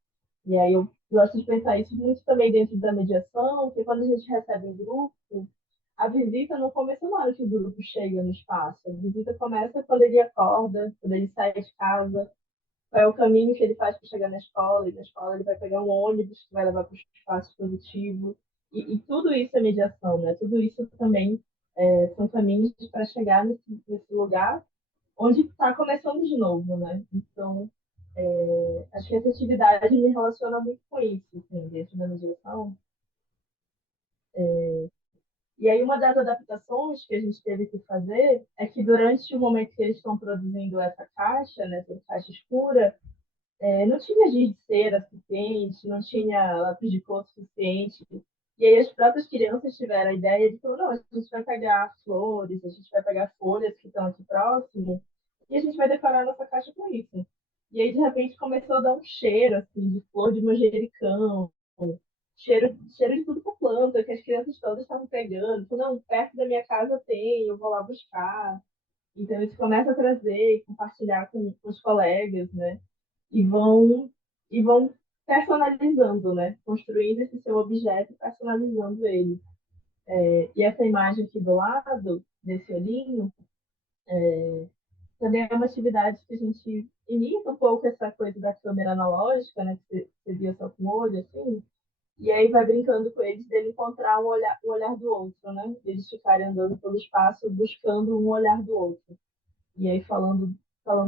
E aí eu gosto de pensar isso muito também dentro da mediação, que quando a gente recebe um grupo, a visita não começa na hora que o grupo chega no espaço. A visita começa quando ele acorda, quando ele sai de casa, qual é o caminho que ele faz para chegar na escola, e na escola ele vai pegar um ônibus que vai levar para o espaço positivo. E tudo isso é mediação, né? Tudo isso também são caminhos para chegar nesse lugar onde está começando de novo, né? Então, acho que essa atividade me relaciona muito com isso, assim, dentro da mediação. E aí, uma das adaptações que a gente teve que fazer é que durante o momento que eles estão produzindo essa caixa, né, essa caixa escura, não tinha giz de cera suficiente, não tinha lápis de cor suficiente. E aí as próprias crianças tiveram a ideia de que, não, a gente vai pegar flores, a gente vai pegar folhas que estão aqui próximo, e a gente vai decorar nossa caixa com isso. E aí, de repente, começou a dar um cheiro, assim, de flor de manjericão, cheiro de tudo com planta, que as crianças todas estavam pegando. Falei, não, perto da minha casa tem, eu vou lá buscar. Então, eles começam a trazer e compartilhar com os colegas, né? E vão personalizando, né? Construindo esse seu objeto, personalizando ele. E essa imagem aqui do lado, desse olhinho, também é uma atividade que a gente imita um pouco essa coisa da câmera analógica, né? Que você via só com o olho, assim. E aí vai brincando com eles dele encontrar o olhar do outro, né? Eles ficarem andando pelo espaço buscando um olhar do outro. E aí falando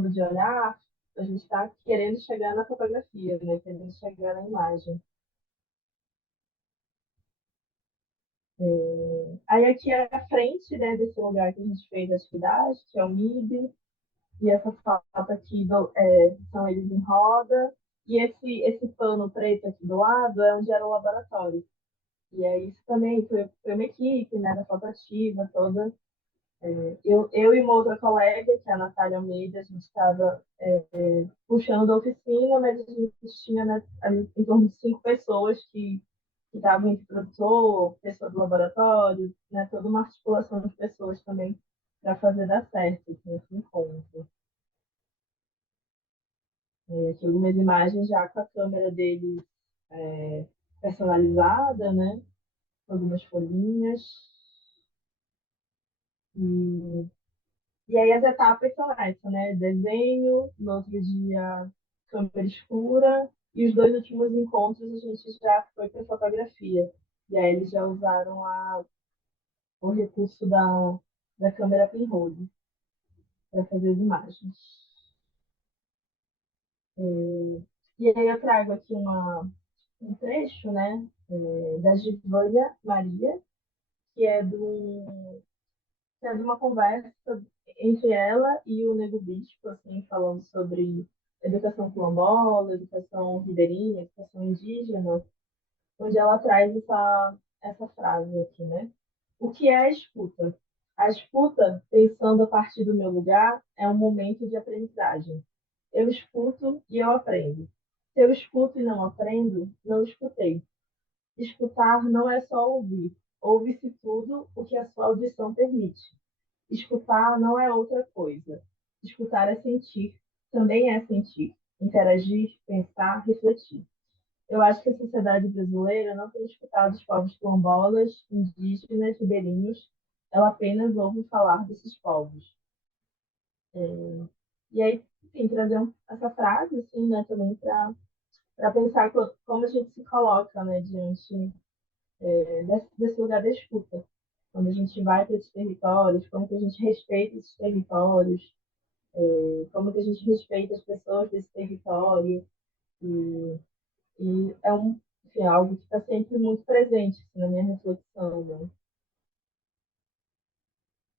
de olhar, a gente está querendo chegar na fotografia, né? Querendo chegar na imagem. Aí aqui é a frente, né, desse lugar que a gente fez a atividade, que é o MIB, e essa foto aqui são eles em roda, e esse pano preto aqui do lado é onde era o laboratório. E aí isso também foi uma equipe, né, da foto ativa toda. Eu e uma outra colega, que é a Natália Almeida, a gente estava puxando da oficina, mas a gente tinha, né, ali em torno de 5 pessoas que estavam entre produtor, pessoa do laboratório, né, toda uma articulação de pessoas também para fazer dar certo assim, esse encontro. Aqui algumas imagens já com a câmera deles é, personalizada, né? Algumas folhinhas. E, e aí as etapas são essas, né? Desenho, no outro dia câmera escura, e os 2 últimos encontros a gente já foi para fotografia. E aí eles já usaram o recurso da câmera pinhole para fazer as imagens. E aí eu trago aqui um trecho, né, da Givânia Maria, que é que é de uma conversa entre ela e o Nego Bispo, assim, falando sobre educação quilombola, educação ribeirinha, educação indígena, onde ela traz essa frase aqui, né? O que é a escuta? A escuta, pensando a partir do meu lugar, é um momento de aprendizagem. Eu escuto e eu aprendo. Se eu escuto e não aprendo, não escutei. Escutar não é só ouvir. Ouve-se tudo o que a sua audição permite. Escutar não é outra coisa. Escutar é sentir, também é sentir, interagir, pensar, refletir. Eu acho que a sociedade brasileira não tem escutado os povos quilombolas, indígenas, ribeirinhos. Ela apenas ouve falar desses povos. E aí, enfim, trazer essa frase, assim, né, também para pensar como a gente se coloca, né, diante desse lugar da escuta. Quando a gente vai para esses territórios, como que a gente respeita esses territórios, como que a gente respeita as pessoas desse território. E, e é enfim, algo que está sempre muito presente assim, na minha reflexão. Né?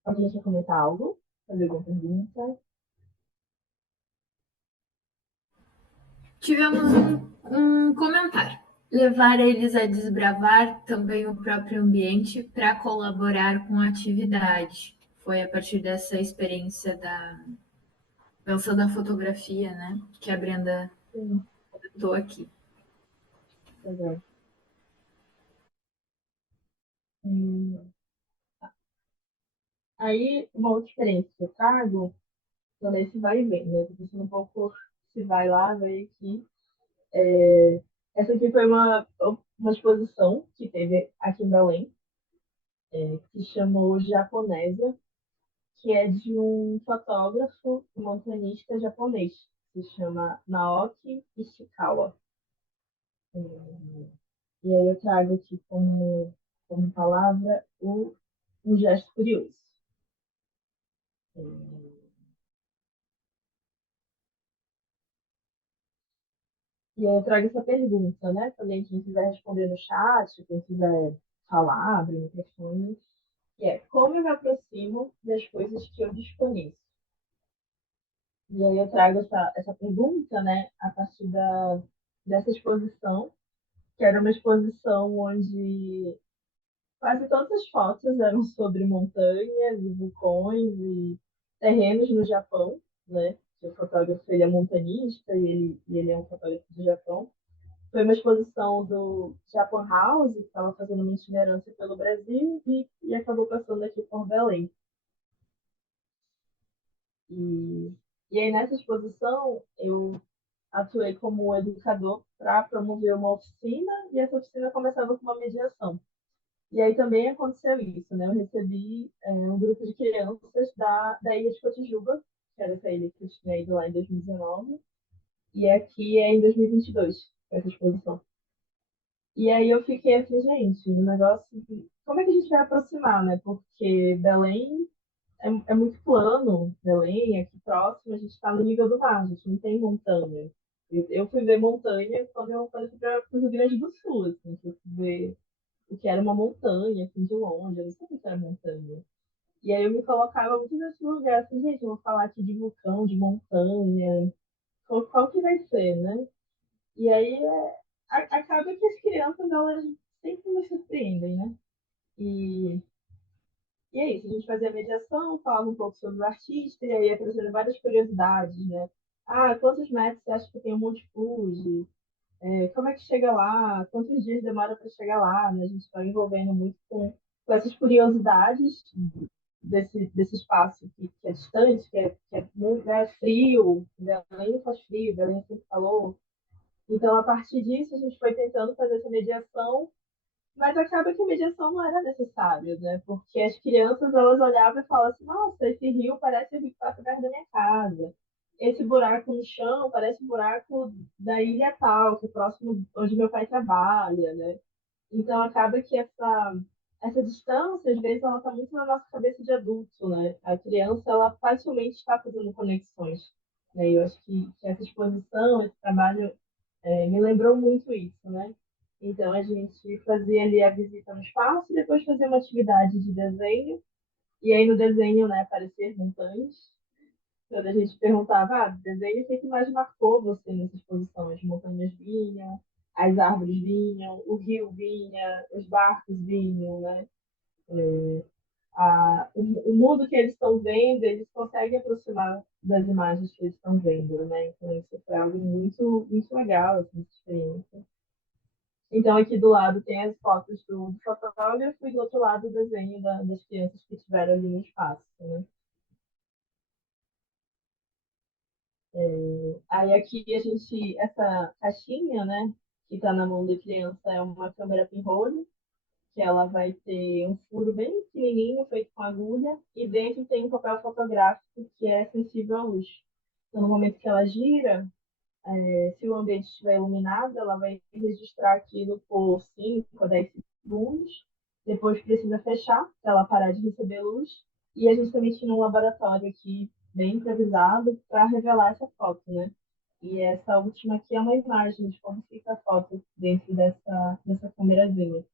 Alguém quer comentar algo? Fazer alguma pergunta? Tivemos um comentário. Levar eles a desbravar também o próprio ambiente para colaborar com a atividade. Foi a partir dessa experiência da dança da fotografia, né? Que a Brenda Sim, estou aqui. legal. Hum, Aí, uma outra experiência que eu trago, quando esse vai e vem, né? Tô pensando um pouco se vai lá, vai aqui. Essa aqui foi uma exposição que teve aqui em Belém, que chamou Japonésia, que é de um fotógrafo e montanista japonês, que se chama Naoki Ishikawa. E aí eu trago aqui como palavra um gesto curioso. E aí eu trago essa pergunta, né? Também quem quiser responder no chat, quem quiser falar, abrir o microfone, que é como eu me aproximo das coisas que eu desconheço. E aí eu trago essa pergunta, né, a partir dessa exposição, que era uma exposição onde quase todas as fotos eram sobre montanhas e vulcões e terrenos no Japão, né? O fotógrafo ele é montanista e ele é um fotógrafo do Japão. Foi uma exposição do Japan House, que estava fazendo uma itinerância pelo Brasil e acabou passando aqui por Belém. E, e aí nessa exposição eu atuei como educador para promover uma oficina e essa oficina começava com uma mediação. E aí também aconteceu isso, né? Eu recebi um grupo de crianças da Ilha de Cotijuba, que era essa ilha que eu tinha ido lá em 2019, e aqui é em 2022, essa exposição. E aí eu fiquei assim, gente, um negócio. Como é que a gente vai aproximar, né? Porque Belém é muito plano, Belém, aqui próximo, a gente está no nível do mar, a gente não tem montanha. Eu fui ver montanha quando eu fui para o Rio Grande do Sul, assim, que eu fui ver o que era uma montanha, assim, de longe, eu não sabia o que era montanha. E aí eu me colocava muito nesse lugar, assim, gente, eu vou falar aqui de vulcão, de montanha, qual que vai ser, né? E aí acaba que as crianças, elas sempre nos surpreendem, né? E, e é isso, a gente fazia mediação, falava um pouco sobre o artista, e aí ia trazendo várias curiosidades, né? Ah, quantos metros você acha que tem o Monte Fuji? Como é que chega lá? Quantos dias demora para chegar lá? Né? A gente vai envolvendo muito com essas curiosidades desse espaço que é distante, que é muito frio, Belém faz frio, Belém sempre falou. Então, a partir disso, a gente foi tentando fazer essa mediação, mas acaba que a mediação não era necessária, né? Porque as crianças, elas olhavam e falavam assim, nossa, esse rio parece o rio que passa perto da minha casa. Esse buraco no chão parece o buraco da ilha tal, que é próximo onde meu pai trabalha, né? Então acaba que essa distância, às vezes, ela está muito na nossa cabeça de adulto, né? A criança, ela facilmente está fazendo conexões, né? E eu acho que essa exposição, esse trabalho, me lembrou muito isso, né? Então a gente fazia ali a visita no espaço, depois fazia uma atividade de desenho, e aí no desenho, né, aparecer montanhas. Quando a gente perguntava, desenho, o que mais marcou você nessa exposição? As montanhas vinham, as árvores vinham, o rio vinha, os barcos vinham, né? O mundo que eles estão vendo, eles conseguem aproximar das imagens que eles estão vendo, né? Então isso foi algo muito, muito legal, assim, essa experiência. Então aqui do lado tem as fotos do fotógrafo e do outro lado o desenho das crianças que estiveram ali no espaço, né? Aí aqui a gente, essa caixinha, né, que está na mão da criança é uma câmera pinhole, que ela vai ter um furo bem pequenininho feito com agulha e dentro tem um papel fotográfico que é sensível à luz. Então, no momento que ela gira, se o ambiente estiver iluminado, ela vai registrar aquilo por 5 a 10 segundos. Depois precisa fechar, para ela parar de receber luz. E a gente também tinha um laboratório aqui, bem improvisado, para revelar essa foto, né? E essa última aqui é uma imagem de como fica a foto dentro dessa câmerazinha.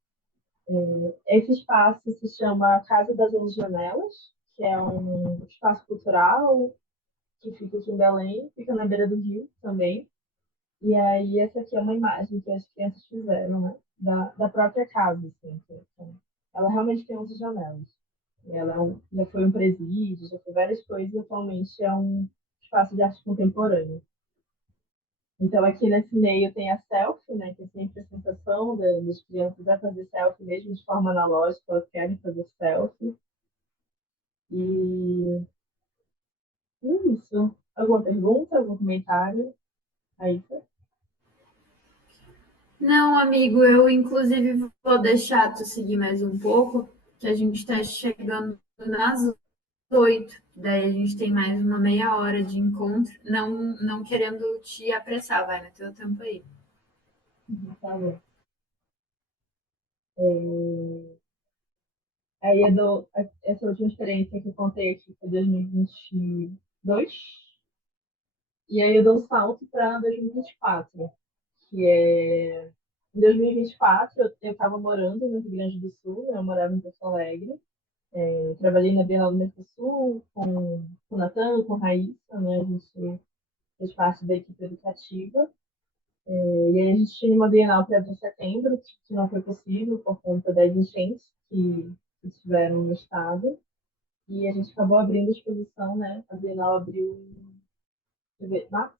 Esse espaço se chama Casa das 11 Janelas, que é um espaço cultural que fica aqui em Belém, fica na beira do rio também. E aí, essa aqui é uma imagem que as crianças fizeram, né? Da própria casa, assim. Ela realmente tem 11 janelas. E ela já foi um presídio, já foi várias coisas, e atualmente é um espaço de arte contemporânea. Então, aqui nesse meio tem a selfie, né? Que é sempre a sensação das crianças é fazer selfie, mesmo de forma analógica, elas querem fazer selfie. E é isso. Alguma pergunta, algum comentário? Aí, Não, amigo, eu inclusive vou deixar tu seguir mais um pouco, que a gente está chegando nas 8. Daí a gente tem mais uma meia hora de encontro, não querendo te apressar, vai no teu tempo aí. tá bom. Aí essa última experiência que eu contei aqui foi 2022. E aí eu dou um salto para 2024, que é. Em 2024 eu estava morando no Rio Grande do Sul, eu morava em Porto Alegre. Eu trabalhei na Bienal do Mercosul com o Natan, com a Raíssa, né? A gente fez parte da equipe educativa. E aí a gente tinha uma Bienal para abrir em setembro, que não foi possível por conta das enchentes que tiveram no estado. E a gente acabou abrindo a exposição, né? A Bienal abriu em março,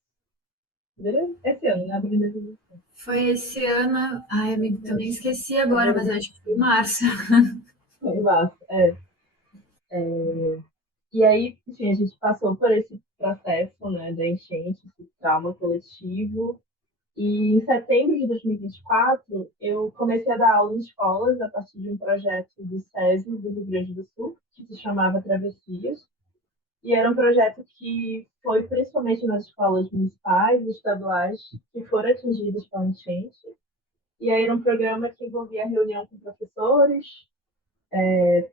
fevereiro? Esse ano, né? Abrindo a exposição. Foi esse ano. Ai, amigo, também esqueci agora, mas acho que foi março. Foi em março, é. E aí, enfim, a gente passou por esse processo, né, da enchente, esse trauma coletivo. E em setembro de 2024, eu comecei a dar aula em escolas a partir de um projeto do SESI do Rio Grande do Sul, que se chamava Travessias. E era um projeto que foi principalmente nas escolas municipais e estaduais que foram atingidas pela enchente. E aí era um programa que envolvia reunião com professores,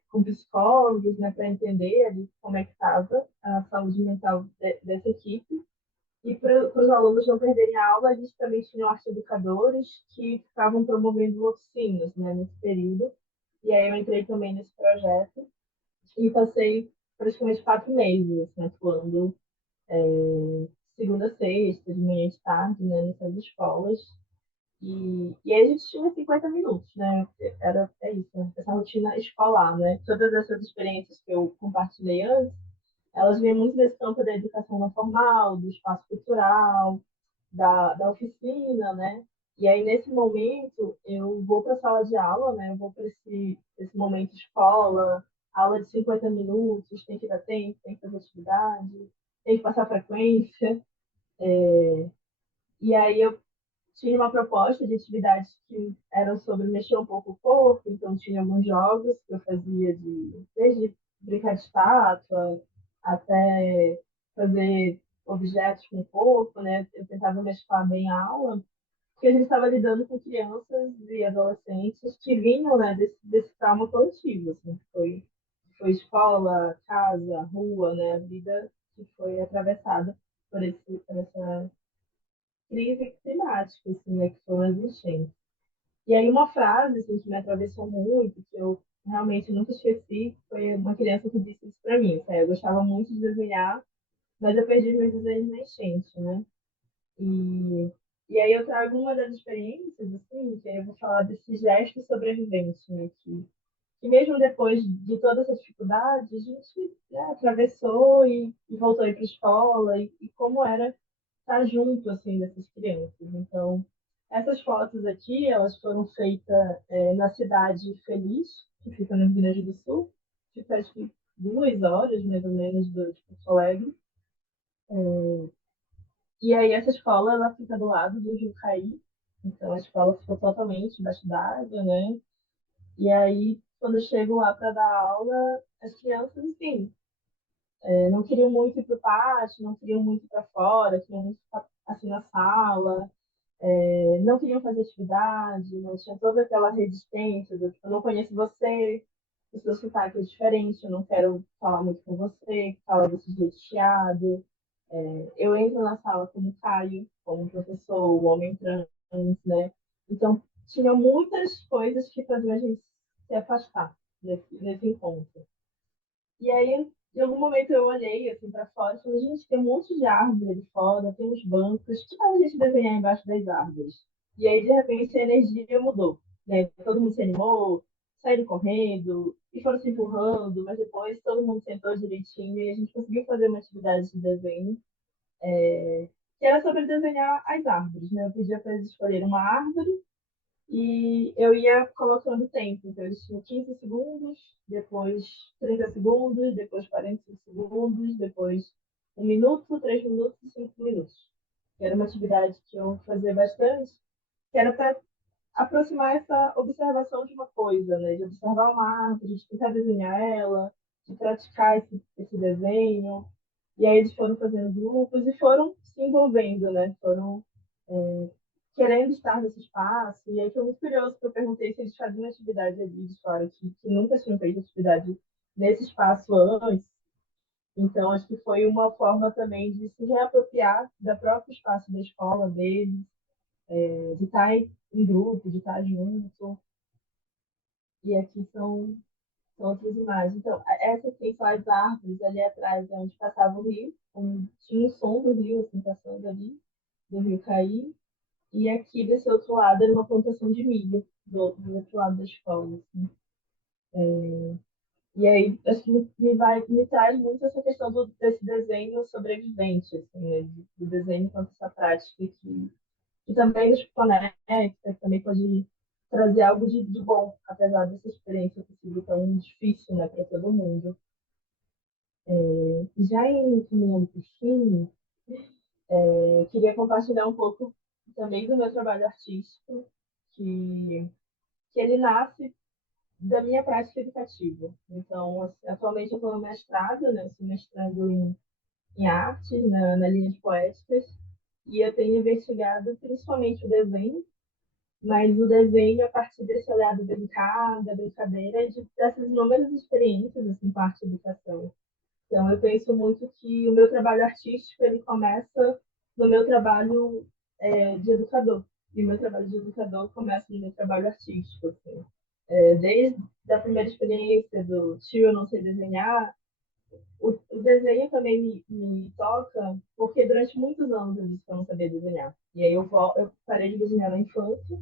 com psicólogos, né, para entender ali como é que estava a saúde mental dessa equipe. E para os alunos não perderem a aula, a gente também tinha arte educadores que ficavam promovendo oficinas, né, nesse período. E aí eu entrei também nesse projeto e passei praticamente 4 meses assim, atuando segunda a sexta, de manhã e de tarde, né, nessas escolas. E aí a gente tinha 50 minutos, né? É isso, né? Essa rotina escolar, né? Todas essas experiências que eu compartilhei antes, elas vêm muito desse campo da educação não formal, do espaço cultural, da oficina, né? E aí, nesse momento, eu vou para a sala de aula, né? Eu vou para esse momento escola, aula de 50 minutos, tem que dar tempo, tem que fazer atividade, tem que passar frequência. E aí eu tinha uma proposta de atividades que eram sobre mexer um pouco o corpo, então tinha alguns jogos que eu fazia desde brincar de estátua até fazer objetos com o corpo, né? Eu tentava mesclar bem a aula, porque a gente estava lidando com crianças e adolescentes que vinham, né, desse trauma coletivo, assim, foi escola, casa, rua, né, a vida que foi atravessada por essa crise climática, assim, né, que foram as enchentes. E aí uma frase assim, que me atravessou muito, que eu realmente nunca esqueci, foi uma criança que disse isso para mim. Assim, eu gostava muito de desenhar, mas eu perdi meus desenhos na enchente, né? E, e aí eu trago uma das experiências, assim, que aí eu vou falar desse gesto sobrevivente, né? Que mesmo depois de toda essa dificuldade, a gente, né, atravessou e voltou a ir para a escola, e como era estar junto, assim, dessas crianças. Então, essas fotos aqui, elas foram feitas na cidade Feliz, que fica no Rio Grande do Sul, fica acho que 2 horas, mais ou menos, de Porto Alegre. E aí essa escola, ela fica do lado do Rio Caí, então a escola ficou totalmente embaixo d'água, né? E aí, quando eu chego lá para dar aula, as crianças, enfim, não queriam muito ir para o pátio, não queriam muito ir para fora, queriam muito ficar assim na sala, não queriam fazer atividade, não tinha toda aquela resistência do tipo, eu não conheço você, o seu sotaque é diferente, eu não quero falar muito com você, fala desse jeito chiado. Eu entro na sala como Caio, como professor, o homem trans, né? Então, tinha muitas coisas que faziam a gente se afastar nesse encontro. E aí, em algum momento, eu olhei assim para fora e falei, gente, tem um monte de árvore ali fora, tem uns bancos, que tal a gente desenhar embaixo das árvores? E aí, de repente, a energia mudou, né? Todo mundo se animou, saíram correndo e foram se empurrando, mas depois todo mundo sentou direitinho e a gente conseguiu fazer uma atividade de desenho que era sobre desenhar as árvores, né? Eu pedia para eles escolherem uma árvore e eu ia colocando tempo. Então, eles tinham 15 segundos, depois 30 segundos, depois 45 segundos, depois 1 minuto, 3 minutos e 5 minutos. Era uma atividade que eu fazia bastante, que era para aproximar essa observação de uma coisa, né? De observar uma árvore, de tentar desenhar ela, de praticar esse desenho. E aí eles foram fazendo grupos e foram se envolvendo, né? Foram querendo estar nesse espaço. E aí foi muito curioso, porque eu perguntei se eles faziam atividade ali de fora, que nunca tinham feito atividade nesse espaço antes. Então, acho que foi uma forma também de se reapropriar do próprio espaço da escola deles, de estar em grupo, de estar junto. E aqui são outras imagens. Então, essa aqui são as árvores ali atrás, é onde passava o rio, tinha o som do rio, assim, passando ali, do rio cair. E aqui, desse outro lado, era uma plantação de milho, do outro lado da escola. Assim. E aí, acho que me traz muito essa questão desse desenho sobrevivente, assim, né? Do desenho quanto essa prática que também nos conecta, que também pode trazer algo de bom, apesar dessa experiência ter sido tão difícil, né, para todo mundo. Já em caminhando para o fim, eu queria compartilhar um pouco também do meu trabalho artístico, que, que ele nasce da minha prática educativa. Então, assim, atualmente eu estou no mestrado, né? Eu sou mestrando em artes, na linha de poéticas, e eu tenho investigado principalmente o desenho, mas o desenho a partir desse olhar do brincar, da brincadeira, dessas inúmeras experiências assim, com a arte e educação. Então, eu penso muito que o meu trabalho artístico ele começa no meu trabalho de educador. E o meu trabalho de educador começa no meu trabalho artístico. Assim. Desde a primeira experiência do tio eu não sei desenhar, o desenho também me toca, porque durante muitos anos eu disse que eu não sabia desenhar. E aí eu parei de desenhar na infância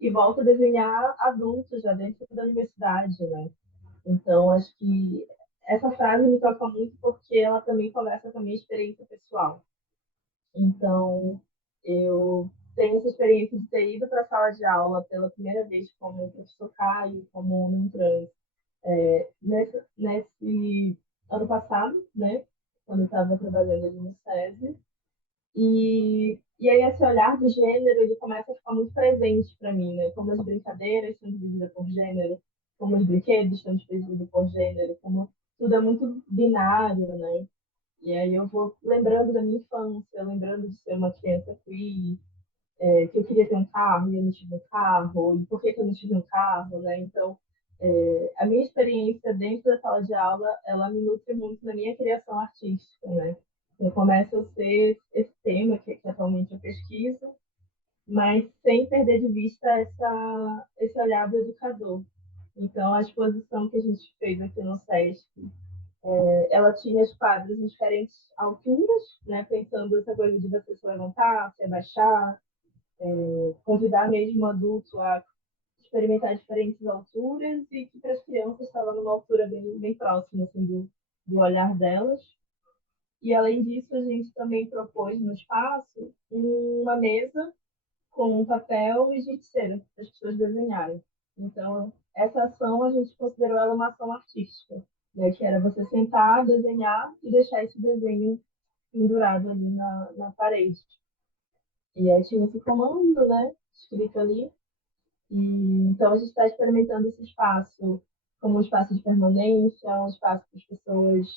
e volto a desenhar adulto, já dentro da universidade, né? Então, acho que essa frase me toca muito porque ela também conversa com a minha experiência pessoal. Então, eu tenho essa experiência de ter ido para a sala de aula pela primeira vez como professor Caio, como um trans, nesse ano passado, né? Quando eu estava trabalhando ali no SESI. E aí esse olhar do gênero, ele começa a ficar muito presente para mim, né? Como as brincadeiras são divididas por gênero, como os brinquedos são divididos por gênero, como tudo é muito binário, né? E aí eu vou lembrando da minha infância, lembrando de ser uma criança queer, que eu queria ter um carro e eu não tive um carro, e por que que eu não tive um carro, né? Então, a minha experiência dentro da sala de aula, ela me nutre muito na minha criação artística, né? Eu começo a ser esse tema que atualmente eu pesquiso, mas sem perder de vista esse olhar do educador. Então, a exposição que a gente fez aqui no SESC, ela tinha os quadros em diferentes alturas, né? Pensando essa coisa de você se levantar, se abaixar, convidar mesmo o adulto a experimentar diferentes alturas e que para as crianças estava numa altura bem próxima assim, do olhar delas. E além disso, a gente também propôs no espaço uma mesa com um papel e giz para as pessoas desenharem. Então, essa ação a gente considerou ela uma ação artística, né? Que era você sentar, desenhar e deixar esse desenho pendurado ali na parede. E aí tinha esse comando, né? Escrito ali. Então, a gente está experimentando esse espaço como um espaço de permanência, um espaço para as pessoas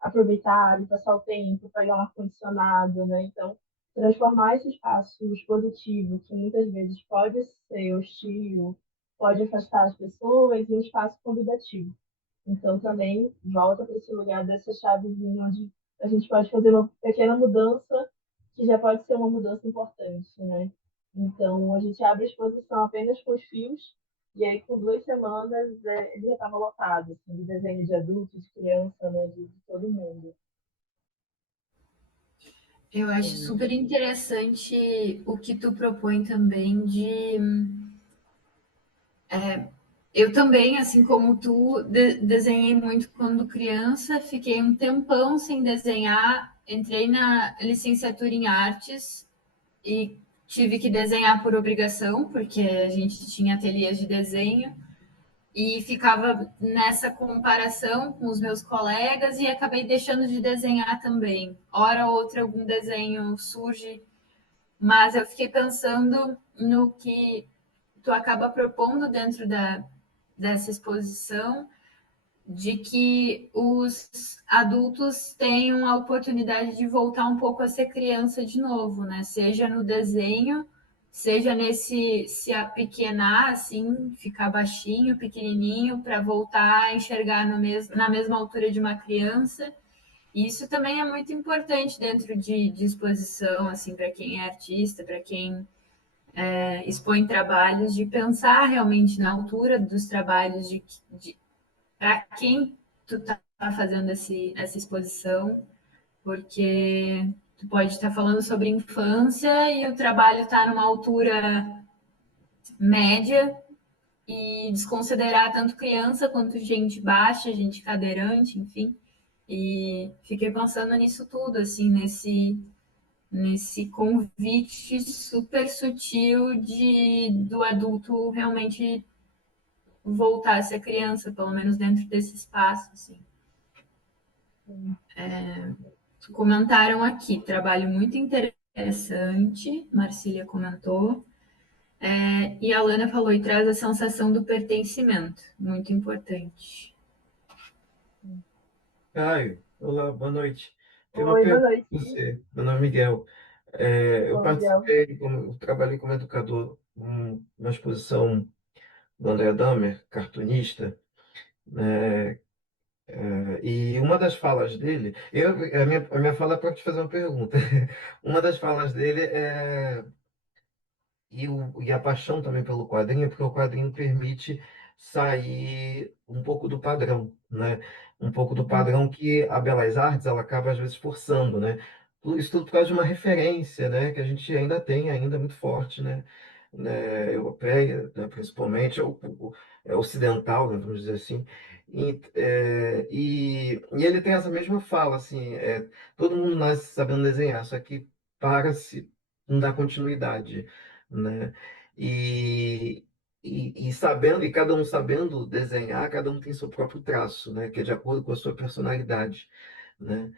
aproveitarem, passar o tempo, pegar um ar-condicionado, né? Então, transformar esse espaço expositivo, que muitas vezes pode ser hostil, pode afastar as pessoas, em um espaço convidativo. Então, também volta para esse lugar dessa chavezinha onde a gente pode fazer uma pequena mudança, que já pode ser uma mudança importante, né? Então, a gente abre a exposição apenas com os fios, e aí, por 2 semanas, ele já estava lotado, assim, de desenho de adultos, de criança, né, de todo mundo. Eu acho Sim. super interessante o que tu propõe também de. Eu também, assim como tu, desenhei muito quando criança, fiquei um tempão sem desenhar, entrei na licenciatura em artes e tive que desenhar por obrigação, porque a gente tinha ateliês de desenho, e ficava nessa comparação com os meus colegas e acabei deixando de desenhar também. Hora ou outra algum desenho surge, mas eu fiquei pensando no que tu acaba propondo dentro dessa exposição, de que os adultos tenham a oportunidade de voltar um pouco a ser criança de novo, né? Seja no desenho, seja nesse se apequenar, assim, ficar baixinho, pequenininho, para voltar a enxergar no na mesma altura de uma criança. E isso também é muito importante dentro de exposição, assim, para quem é artista, para quem expõe trabalhos, de pensar realmente na altura dos trabalhos, de para quem tu está fazendo essa exposição, porque tu pode estar falando sobre infância e o trabalho está numa altura média e desconsiderar tanto criança quanto gente baixa, gente cadeirante, enfim. E fiquei pensando nisso tudo, assim, nesse convite super sutil do adulto realmente voltar a ser criança, pelo menos dentro desse espaço, assim. Comentaram aqui, trabalho muito interessante, Marcília comentou, e a Lana falou, e traz a sensação do pertencimento, muito importante. Caio, olá, boa noite. Tem uma Oi, boa pergunta noite. para você. Meu nome é Miguel. Eu Oi, Miguel. participei, eu trabalhei como educador numa exposição do André Dahmer, cartunista, né? E uma das falas dele, a minha fala é para te fazer uma pergunta. Uma das falas dele e a paixão também pelo quadrinho, porque o quadrinho permite sair um pouco do padrão, né? Um pouco do Sim. padrão que a Belas Artes ela acaba às vezes forçando, né? Isso tudo por causa de uma referência, né? Que a gente ainda tem, ainda muito forte, né? Europeia, né? Principalmente, é ocidental, né? Vamos dizer assim. E ele tem essa mesma fala, assim, todo mundo nasce sabendo desenhar, só que para-se, não dá continuidade, né? E, e sabendo, e cada um sabendo desenhar, cada um tem seu próprio traço, né? Que é de acordo com a sua personalidade, né?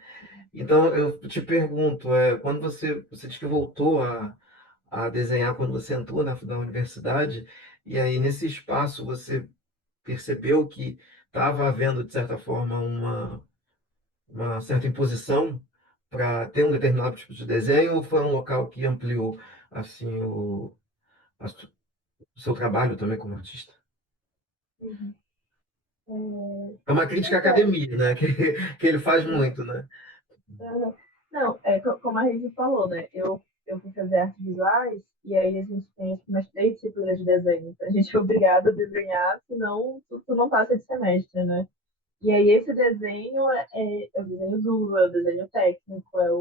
Então, eu te pergunto, quando você diz que voltou a desenhar quando você entrou na universidade, e aí nesse espaço você percebeu que estava havendo, de certa forma, uma certa imposição para ter um determinado tipo de desenho, ou foi um local que ampliou assim a su- o seu trabalho também como artista? Uhum. É, É uma crítica à pois é, academia, né? Que ele faz muito, né? Aham. Não, como a Regina falou, né? Eu fui fazer artes visuais e aí a gente tem acho que umas 3 disciplinas de desenho. Então a gente é obrigado a desenhar, senão tu não passa de semestre, né? E aí esse desenho é o desenho duro, é o desenho técnico, é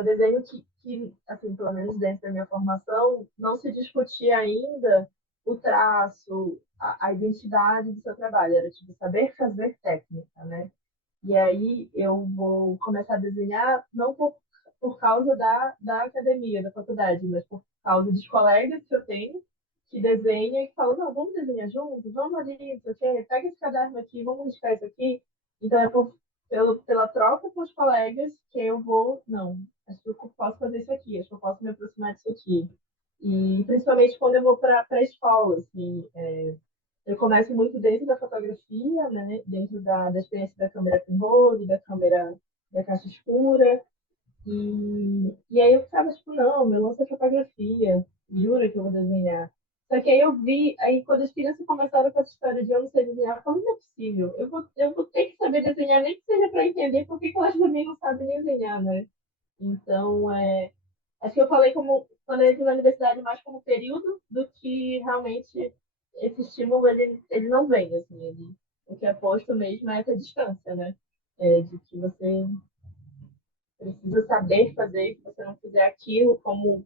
o desenho que, assim, pelo menos dentro da minha formação, não se discutia ainda o traço, a identidade do seu trabalho. Era tipo saber fazer técnica, né? E aí eu vou começar a desenhar não por causa da academia, da faculdade, mas por causa dos colegas que eu tenho que desenham e que falam, não, vamos desenhar juntos, vamos ali, não sei o quê, pega esse caderno aqui, vamos riscar isso aqui. Então é pela troca com os colegas que eu vou, não, acho que eu posso fazer isso aqui, acho que eu posso me aproximar disso aqui. E principalmente quando eu vou para a escola, assim, eu começo muito dentro da fotografia, né? Dentro da experiência da câmera pinhole, da câmera da caixa escura. E aí eu ficava tipo, não, meu lance é fotografia, jura que eu vou desenhar. Só que aí eu vi, aí quando as crianças começaram com essa história de eu não sei desenhar, eu falei, não é possível, eu vou ter que saber desenhar, nem que seja para entender por que que elas também não sabem desenhar, né? Então, acho que eu falei como quando eu entrei na universidade mais como período do que realmente esse estímulo ele não vem, assim, o que é posto mesmo é essa distância, né? De que você precisa saber fazer, e se você não fizer aquilo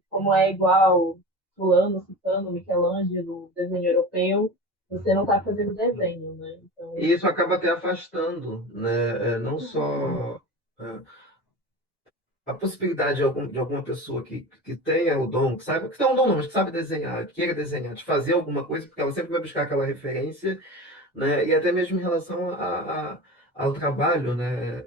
como é igual fulano, citando, Michelangelo, desenho europeu, você não está fazendo desenho, né? Então, E isso acaba até afastando, né? Não só é, a possibilidade de alguma pessoa que tenha o dom, que tem um dom não, mas que sabe desenhar, que queira desenhar, de fazer alguma coisa, porque ela sempre vai buscar aquela referência, né? E até mesmo em relação ao trabalho, né?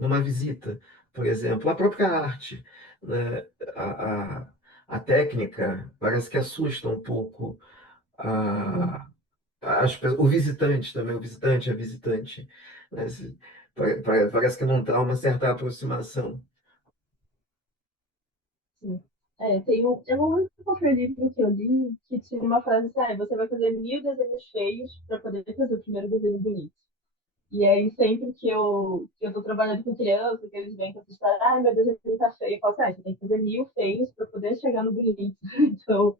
Numa visita, por exemplo, a própria arte, né? A, a, a técnica parece que assusta um pouco uhum, o visitante também, o visitante, a visitante, né? Parece que não há uma certa aproximação. sim. Eu não lembro qual foi o livro que eu li que tinha uma frase assim, você vai fazer 1.000 desenhos feios para poder fazer o primeiro desenho bonito. E aí, sempre que eu tô trabalhando com criança, que eles vêm com essa história, meu desenho tá feio, eu falo assim, você tem que fazer 1.000 feios para poder chegar no bonito. Então,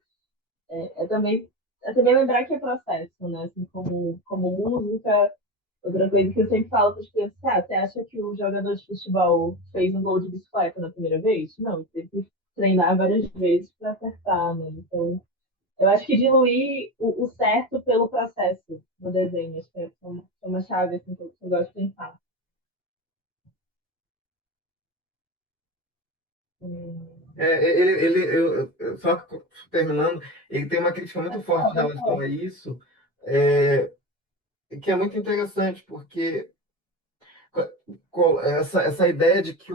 é também lembrar que é processo, né? Assim, como música, outra coisa que eu sempre falo para as crianças, você acha que o jogador de futebol fez um gol de bicicleta na primeira vez? Não, ele teve que treinar várias vezes para acertar, né? Então, eu acho que diluir o certo pelo processo no desenho, acho que é uma chave assim, que eu gosto de pensar. Hum. Só terminando, ele tem uma crítica muito forte em Pode relação falar. a isso, é, que é muito interessante, porque essa ideia de que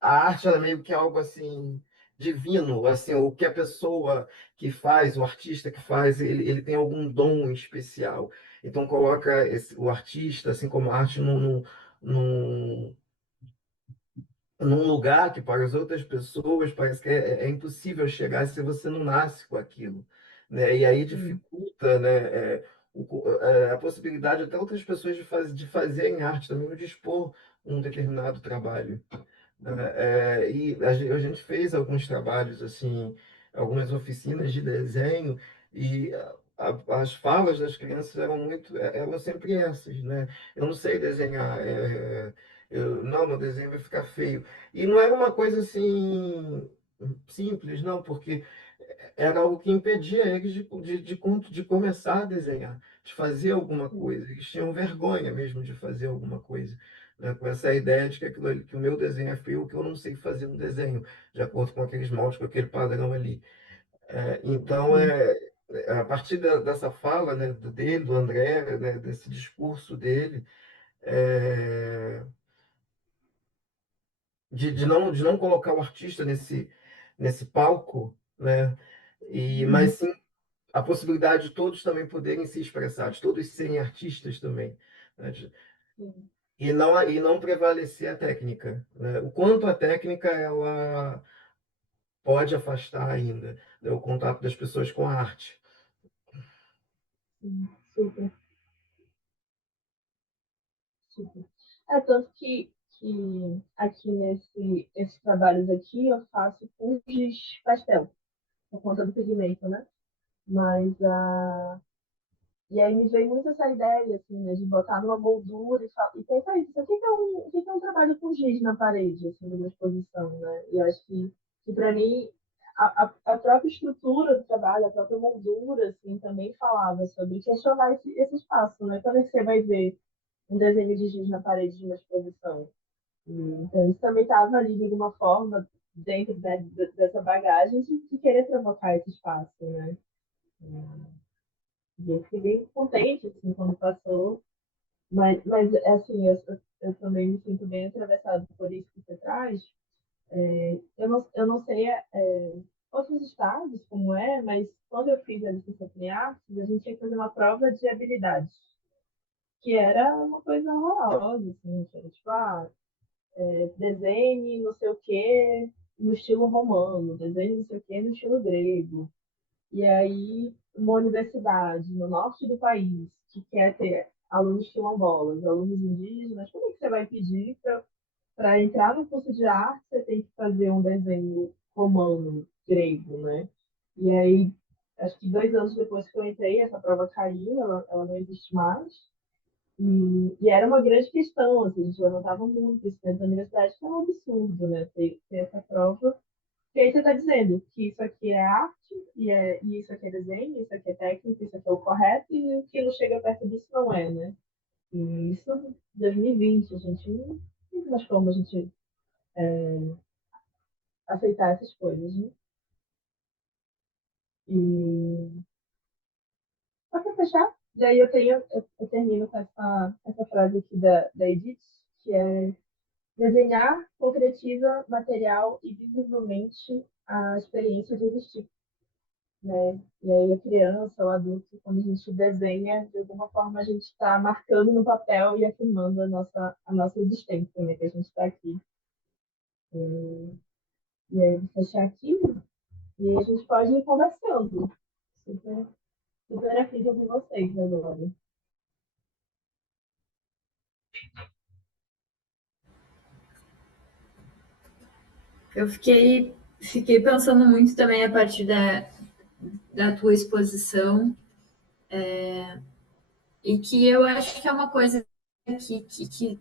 a arte ela é meio que algo assim divino, assim, o que a pessoa que faz, o artista que faz, ele tem algum dom especial. Então coloca o artista, assim como a arte, num lugar que para as outras pessoas parece que é impossível chegar se você não nasce com aquilo, né? E aí Sim, dificulta, né, a possibilidade até outras pessoas de fazerem arte também, de expor um determinado trabalho. E a gente fez alguns trabalhos assim, algumas oficinas de desenho e as falas das crianças eram sempre essas, né? Eu não sei desenhar, não, meu desenho vai ficar feio. E não era uma coisa assim simples, não, porque era algo que impedia eles de começar a desenhar, de fazer alguma coisa. Eles tinham vergonha mesmo de fazer alguma coisa, né? Com essa ideia de que que o meu desenho é feio, que eu não sei fazer um desenho, de acordo com aqueles moldes, com aquele padrão ali. Então, Sim, a partir dessa fala, né, dele, do André, né, desse discurso dele, é, de não colocar o artista nesse palco, né, mas uhum, sim a possibilidade de todos também poderem se expressar, de todos serem artistas também, né, sim, e não prevalecer a técnica, né, o quanto a técnica ela pode afastar ainda, né, o contato das pessoas com a arte. sim, super, super. É tanto que aqui esses trabalhos aqui eu faço com giz pastel, por conta do pigmento, né? Mas e aí me veio muito essa ideia, assim, né, de botar numa moldura e pensar isso, o que é um trabalho com giz na parede, assim, numa exposição, né? E eu acho que para mim, a própria estrutura do trabalho, a própria moldura, assim, também falava sobre questionar esse espaço, né? Quando é que você vai ver um desenho de giz na parede de uma exposição? Então, isso também estava ali, de alguma forma, dentro, né, dessa bagagem de querer provocar esse espaço, né? E eu fiquei bem contente, assim, quando passou. Mas assim, eu também me sinto bem atravessado por isso que você traz. Eu não sei outros estados como é, mas quando eu fiz a licenciatura em artes, a gente tinha que fazer uma prova de habilidades, que era uma coisa horrorosa, assim, que era tipo, desenhe não sei o quê no estilo romano, desenhe não sei o quê no estilo grego. E aí, uma universidade no norte do país que quer ter alunos quilombolas, alunos indígenas, como é que você vai pedir para entrar no curso de arte, você tem que fazer um desenho romano, grego, né? E aí, acho que 2 anos depois que eu entrei, essa prova caiu, ela não existe mais. E era uma grande questão, assim, a gente levantava muito isso dentro da universidade, que é um absurdo, né? Ter essa prova e aí você está dizendo que isso aqui é arte, e isso aqui é desenho, isso aqui é técnica, isso aqui é o correto, e o que não chega perto disso não é, né? E isso em 2020, a gente não tem mais como a gente aceitar essas coisas, né? E só para fechar, daí eu termino com essa frase aqui da Edith, que é desenhar concretiza material e visivelmente a experiência de existir, né? E aí a criança, o adulto, quando a gente desenha, de alguma forma a gente está marcando no papel e afirmando a nossa existência, né? Que a gente está aqui. E aí vou fechar aqui e aí a gente pode ir conversando. Super, super afim de ouvir vocês agora. Eu fiquei pensando muito também a partir da tua exposição, e que eu acho que é uma coisa que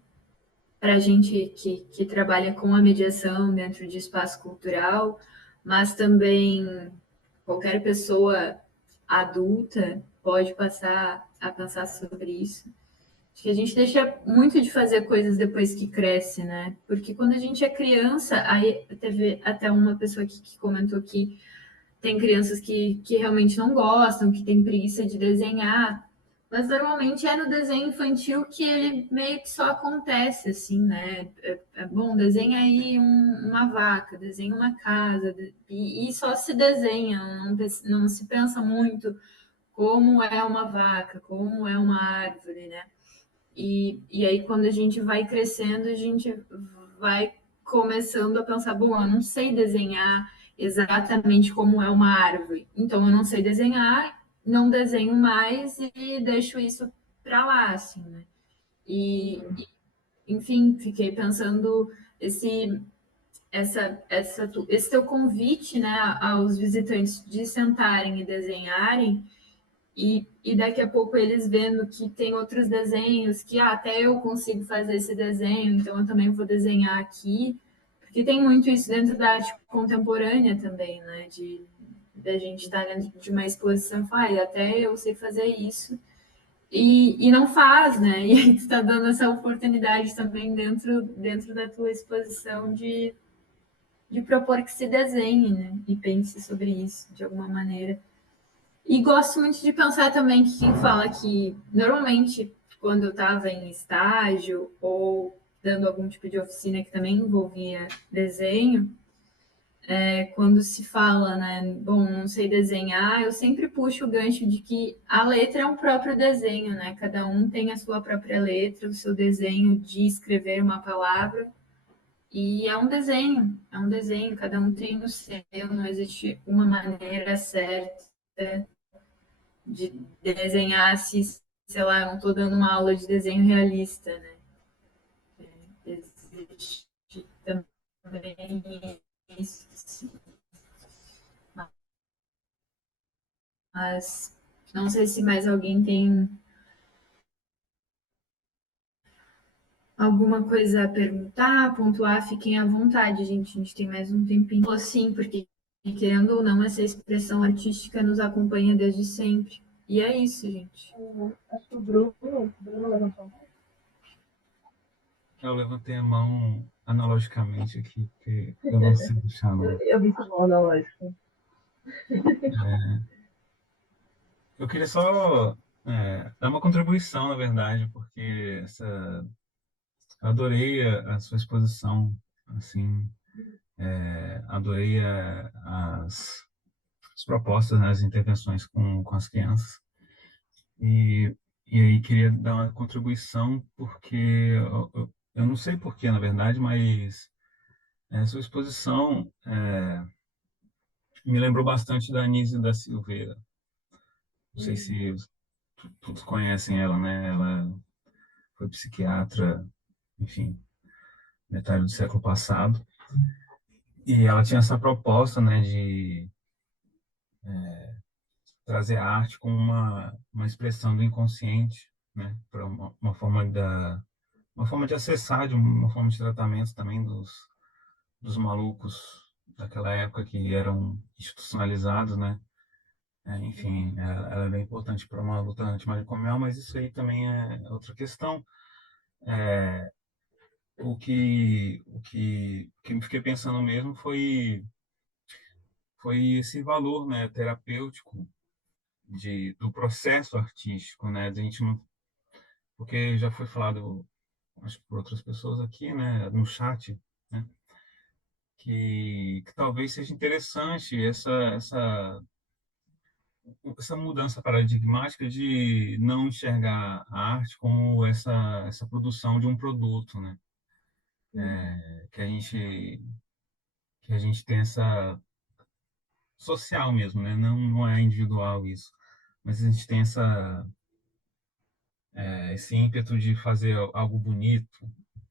para a gente que trabalha com a mediação dentro de espaço cultural, mas também qualquer pessoa adulta pode passar a pensar sobre isso. Acho que a gente deixa muito de fazer coisas depois que cresce, né? Porque quando a gente é criança, aí teve até uma pessoa que comentou que tem crianças que realmente não gostam, que tem preguiça de desenhar, mas normalmente é no desenho infantil que ele meio que só acontece, assim, né? Bom, desenha aí uma vaca, desenha uma casa, e só se desenha, não se pensa muito como é uma vaca, como é uma árvore, né? E aí, quando a gente vai crescendo, a gente vai começando a pensar: bom, eu não sei desenhar exatamente como é uma árvore, então eu não sei desenhar, não desenho mais e deixo isso para lá, assim, né? E, enfim, fiquei pensando esse, esse teu convite, né, aos visitantes de sentarem e desenharem e daqui a pouco eles vendo que tem outros desenhos, que até eu consigo fazer esse desenho, então eu também vou desenhar aqui, porque tem muito isso dentro da arte contemporânea também, né? De a gente estar dentro de uma exposição e falar, até eu sei fazer isso, e não faz, né? E aí tu está dando essa oportunidade também dentro da tua exposição de propor que se desenhe, né? E pense sobre isso de alguma maneira. E gosto muito de pensar também que quem fala que, normalmente, quando eu estava em estágio ou dando algum tipo de oficina que também envolvia desenho, quando se fala, né, bom, não sei desenhar, eu sempre puxo o gancho de que a letra é um próprio desenho, né? Cada um tem a sua própria letra, o seu desenho de escrever uma palavra, e é um desenho, cada um tem o seu, não existe uma maneira certa de desenhar se, sei lá, eu não estou dando uma aula de desenho realista, né? Existe também isso, sim. Mas não sei se mais alguém tem alguma coisa a perguntar, pontuar, fiquem à vontade, gente. A gente tem mais um tempinho. Sim, porque querendo ou não, essa expressão artística nos acompanha desde sempre. E é isso, gente. Acho que o Bruno levantou a mão. Eu levantei a mão analogicamente aqui, porque eu não sei deixar, não. Eu vi sua mão analógica. Eu queria só dar uma contribuição, na verdade, porque eu adorei a sua exposição, assim, adorei as propostas, né, as intervenções com as crianças. E aí queria dar uma contribuição, porque eu não sei porquê, na verdade, mas a sua exposição me lembrou bastante da Anísio da Silveira. Não sei se todos conhecem ela, né? Ela foi psiquiatra, enfim, metade do século passado. E ela tinha essa proposta, né, de trazer a arte como uma expressão do inconsciente, né, para uma forma de acessar, de uma forma de tratamento também dos malucos daquela época que eram institucionalizados, né? Enfim, ela é bem importante para uma luta antimanicomial, mas isso aí também é outra questão. O que me fiquei pensando mesmo foi esse valor, né, terapêutico do processo artístico, né? A gente não, porque já foi falado, acho que por outras pessoas aqui, né, no chat, né, que talvez seja interessante essa mudança paradigmática de não enxergar a arte como essa produção de um produto, né? Que a gente tem essa social mesmo, né? Não é individual isso, mas a gente tem esse ímpeto de fazer algo bonito,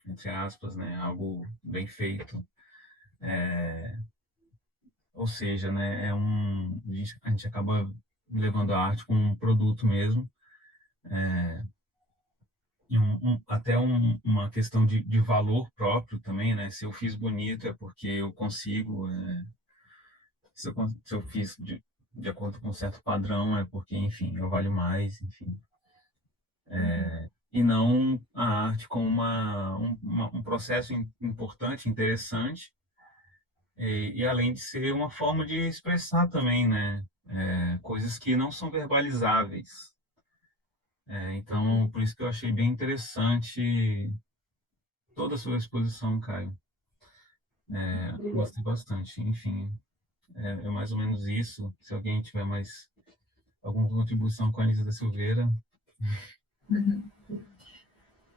entre aspas, né? Algo bem feito. Ou seja, né? A gente acaba levando a arte como um produto mesmo, e até uma questão de valor próprio também, né? Se eu fiz bonito é porque eu consigo, se eu fiz de acordo com um certo padrão é porque, enfim, eu valho mais, enfim. E não a arte como um processo importante, interessante, e além de ser uma forma de expressar também, né? Coisas que não são verbalizáveis. Então, por isso que eu achei bem interessante toda a sua exposição, Caio. Gostei bastante. Enfim, é mais ou menos isso. Se alguém tiver mais alguma contribuição com a Anísia da Silveira.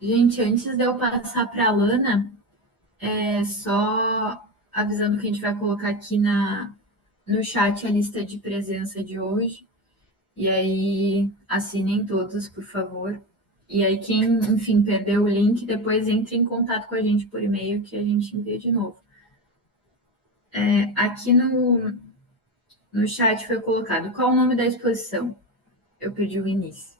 Gente, antes de eu passar para a Lana, só avisando que a gente vai colocar aqui no chat a lista de presença de hoje. E aí, assinem todos, por favor. E aí, quem, enfim, perdeu o link, depois entre em contato com a gente por e-mail que a gente envia de novo. Aqui no chat foi colocado qual o nome da exposição. Eu perdi o início.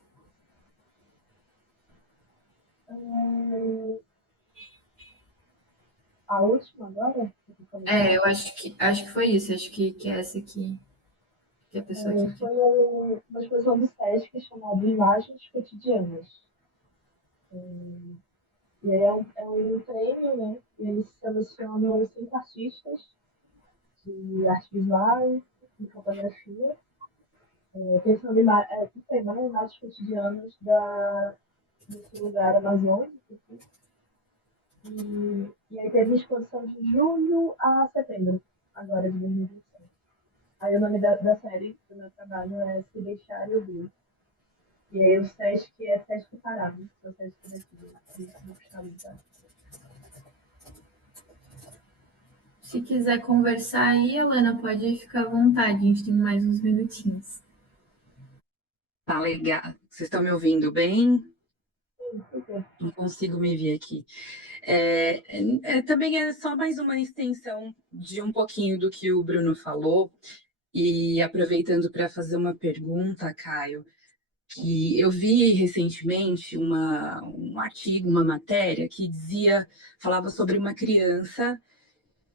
A última agora? Eu acho que foi isso. Acho que é essa aqui. Que a pessoa aqui. Foi uma exposição do SESC chamada Imagens Cotidianas. E aí é um prêmio, né? E eles selecionam 5 artistas de arte visual e fotografia, pensando em imagens cotidianas desse lugar amazônico. Assim. E aí teve uma exposição de julho a setembro, agora de 2025. Aí o nome da série do meu trabalho é Se Deixar e Ouvir. E aí o SESC é SESC Pará, que é o SESC daqui do Estado. Se quiser conversar aí, Helena, pode ficar à vontade. A gente tem mais uns minutinhos. Tá legal. Vocês estão me ouvindo bem? Super. Não consigo me ver aqui. Também é só mais uma extensão de um pouquinho do que o Bruno falou. E aproveitando para fazer uma pergunta, Caio, que eu vi recentemente um artigo, uma matéria que falava sobre uma criança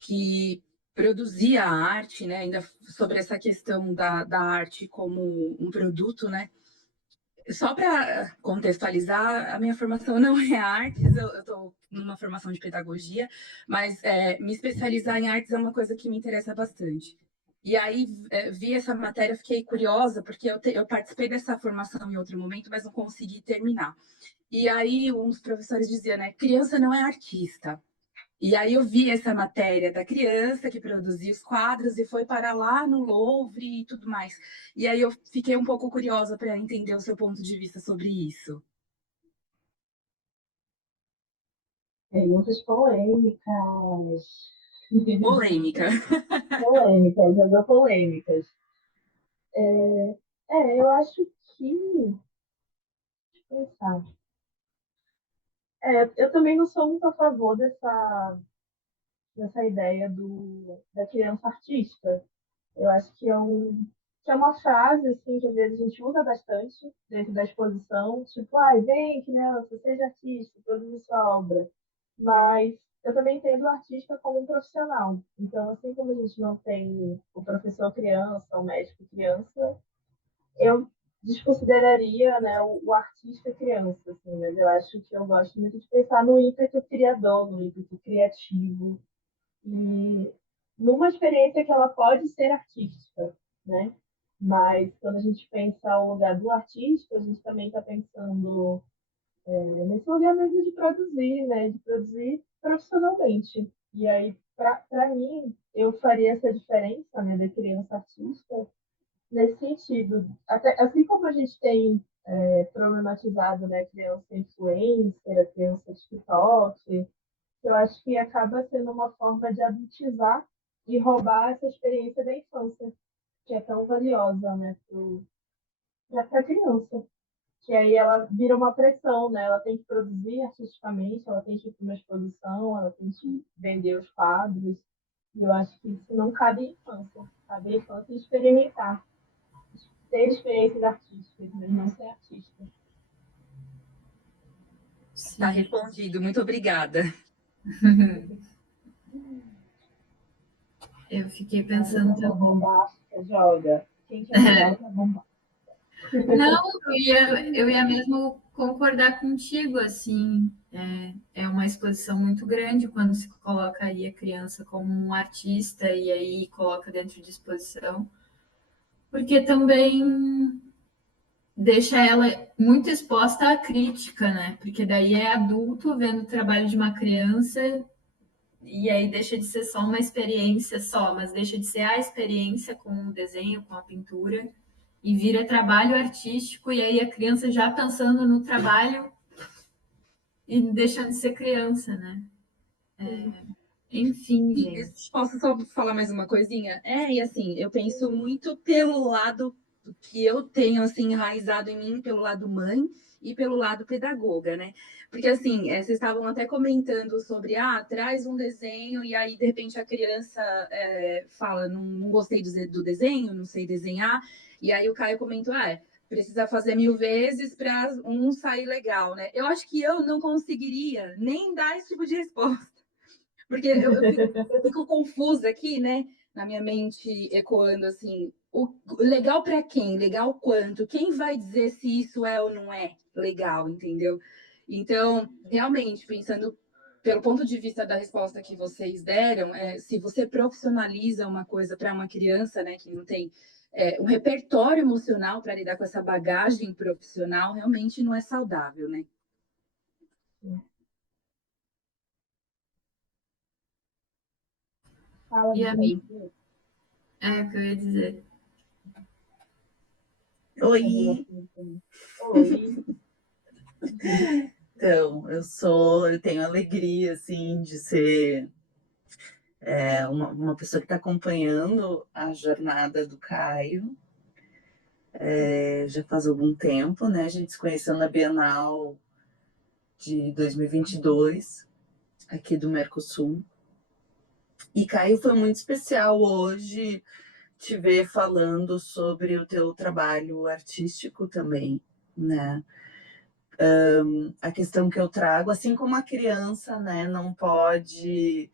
que produzia a arte, né? Ainda sobre essa questão da arte como um produto, né? Só para contextualizar, a minha formação não é artes, eu estou numa formação de pedagogia, mas me especializar em artes é uma coisa que me interessa bastante. E aí vi essa matéria, fiquei curiosa, porque eu participei dessa formação em outro momento, mas não consegui terminar. E aí um dos professores dizia, né, criança não é artista. E aí eu vi essa matéria da criança que produzia os quadros e foi para lá no Louvre e tudo mais. E aí eu fiquei um pouco curiosa para entender o seu ponto de vista sobre isso. Perguntas polêmicas. Polêmica. Polêmicas, jogou polêmicas. Eu acho que. Deixa eu pensar. Eu também não sou muito a favor dessa ideia da criança artista. Eu acho que é uma frase assim, que às vezes a gente usa bastante dentro da exposição, tipo, vem, criança, seja artista, produza sua obra. Mas eu também entendo o artista como um profissional. Então, assim como a gente não tem o professor criança, o médico criança, eu desconsideraria, né, o artista criança, assim, mas eu acho que eu gosto muito de pensar no ímpeto criador, no ímpeto criativo, e numa experiência que ela pode ser artística, né? Mas quando a gente pensa o lugar do artista, a gente também está pensando nesse lugar mesmo de produzir, né? De produzir profissionalmente. E aí, para mim, eu faria essa diferença, né, da criança artista nesse sentido. Até, assim como a gente tem problematizado, né, a criança influencer, a criança TikTok, eu acho que acaba sendo uma forma de adultizar e roubar essa experiência da infância, que é tão valiosa, né, para a criança. Que aí ela vira uma pressão, né? Ela tem que produzir artisticamente, ela tem que ir para uma exposição, ela tem que vender os quadros. E eu acho que isso não cabe à infância. Cabe à infância experimentar, ter experiências artísticas, mas não ser artista. Tá respondido, muito obrigada. Eu fiquei pensando também. Bombástica, joga. Quem quer jogar outra bomba? Não, eu ia mesmo concordar contigo, assim, é uma exposição muito grande quando se coloca aí a criança como um artista e aí coloca dentro de exposição, porque também deixa ela muito exposta à crítica, né? Porque daí é adulto vendo o trabalho de uma criança e aí deixa de ser só uma experiência só, mas deixa de ser a experiência com o desenho, com a pintura, e vira trabalho artístico, e aí a criança já pensando no trabalho e deixando de ser criança, né? Enfim, gente. Posso só falar mais uma coisinha? E assim, eu penso muito pelo lado que eu tenho, assim, enraizado em mim, pelo lado mãe e pelo lado pedagoga, né? Porque, assim, vocês estavam até comentando sobre, traz um desenho e aí, de repente, a criança fala, não gostei do desenho, não sei desenhar. E aí o Caio comentou, precisa fazer 1000 vezes para um sair legal, né? Eu acho que eu não conseguiria nem dar esse tipo de resposta, porque eu fico confusa aqui, né? Na minha mente, ecoando assim, o legal para quem? Legal quanto? Quem vai dizer se isso é ou não é legal, entendeu? Então, realmente, pensando pelo ponto de vista da resposta que vocês deram, se você profissionaliza uma coisa para uma criança, né, que não tem um repertório emocional para lidar com essa bagagem profissional, realmente não é saudável, né? Fala, E a Bia. mim, é o que eu ia dizer. Oi, Oi. então, eu tenho alegria, assim, de ser uma pessoa que está acompanhando a jornada do Caio, já faz algum tempo, né? A gente se conheceu na Bienal de 2022, aqui do Mercosul. E, Caio, foi muito especial hoje te ver falando sobre o teu trabalho artístico também, né? A questão que eu trago, assim como a criança, né, não pode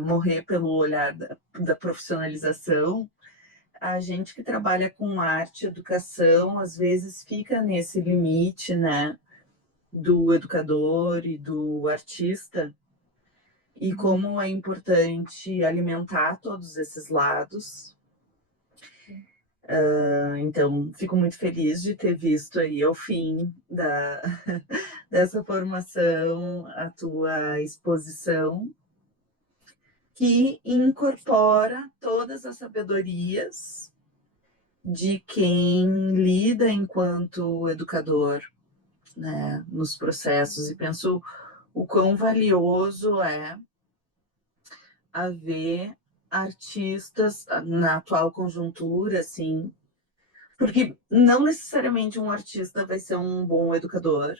morrer pelo olhar da profissionalização, a gente que trabalha com arte, educação, às vezes fica nesse limite, né, do educador e do artista, e como é importante alimentar todos esses lados. Então, fico muito feliz de ter visto aí ao fim dessa formação a tua exposição, que incorpora todas as sabedorias de quem lida enquanto educador, né, nos processos, e penso o quão valioso é haver artistas na atual conjuntura, assim, porque não necessariamente um artista vai ser um bom educador,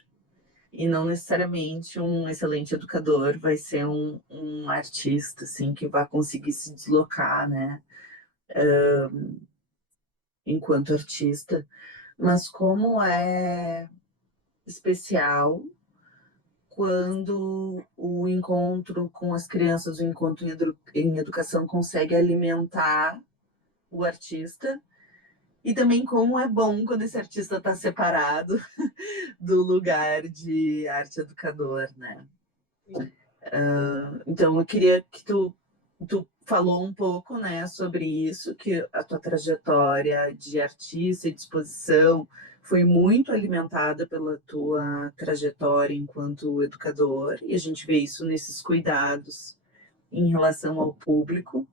e não necessariamente um excelente educador vai ser um artista, assim, que vai conseguir se deslocar, né, enquanto artista. Mas como é especial quando o encontro com as crianças, o encontro em educação consegue alimentar o artista, e também como é bom quando esse artista está separado do lugar de arte educador, né? Então eu queria que tu falou um pouco, né, sobre isso, que a tua trajetória de artista e de exposição foi muito alimentada pela tua trajetória enquanto educador, e a gente vê isso nesses cuidados em relação ao público,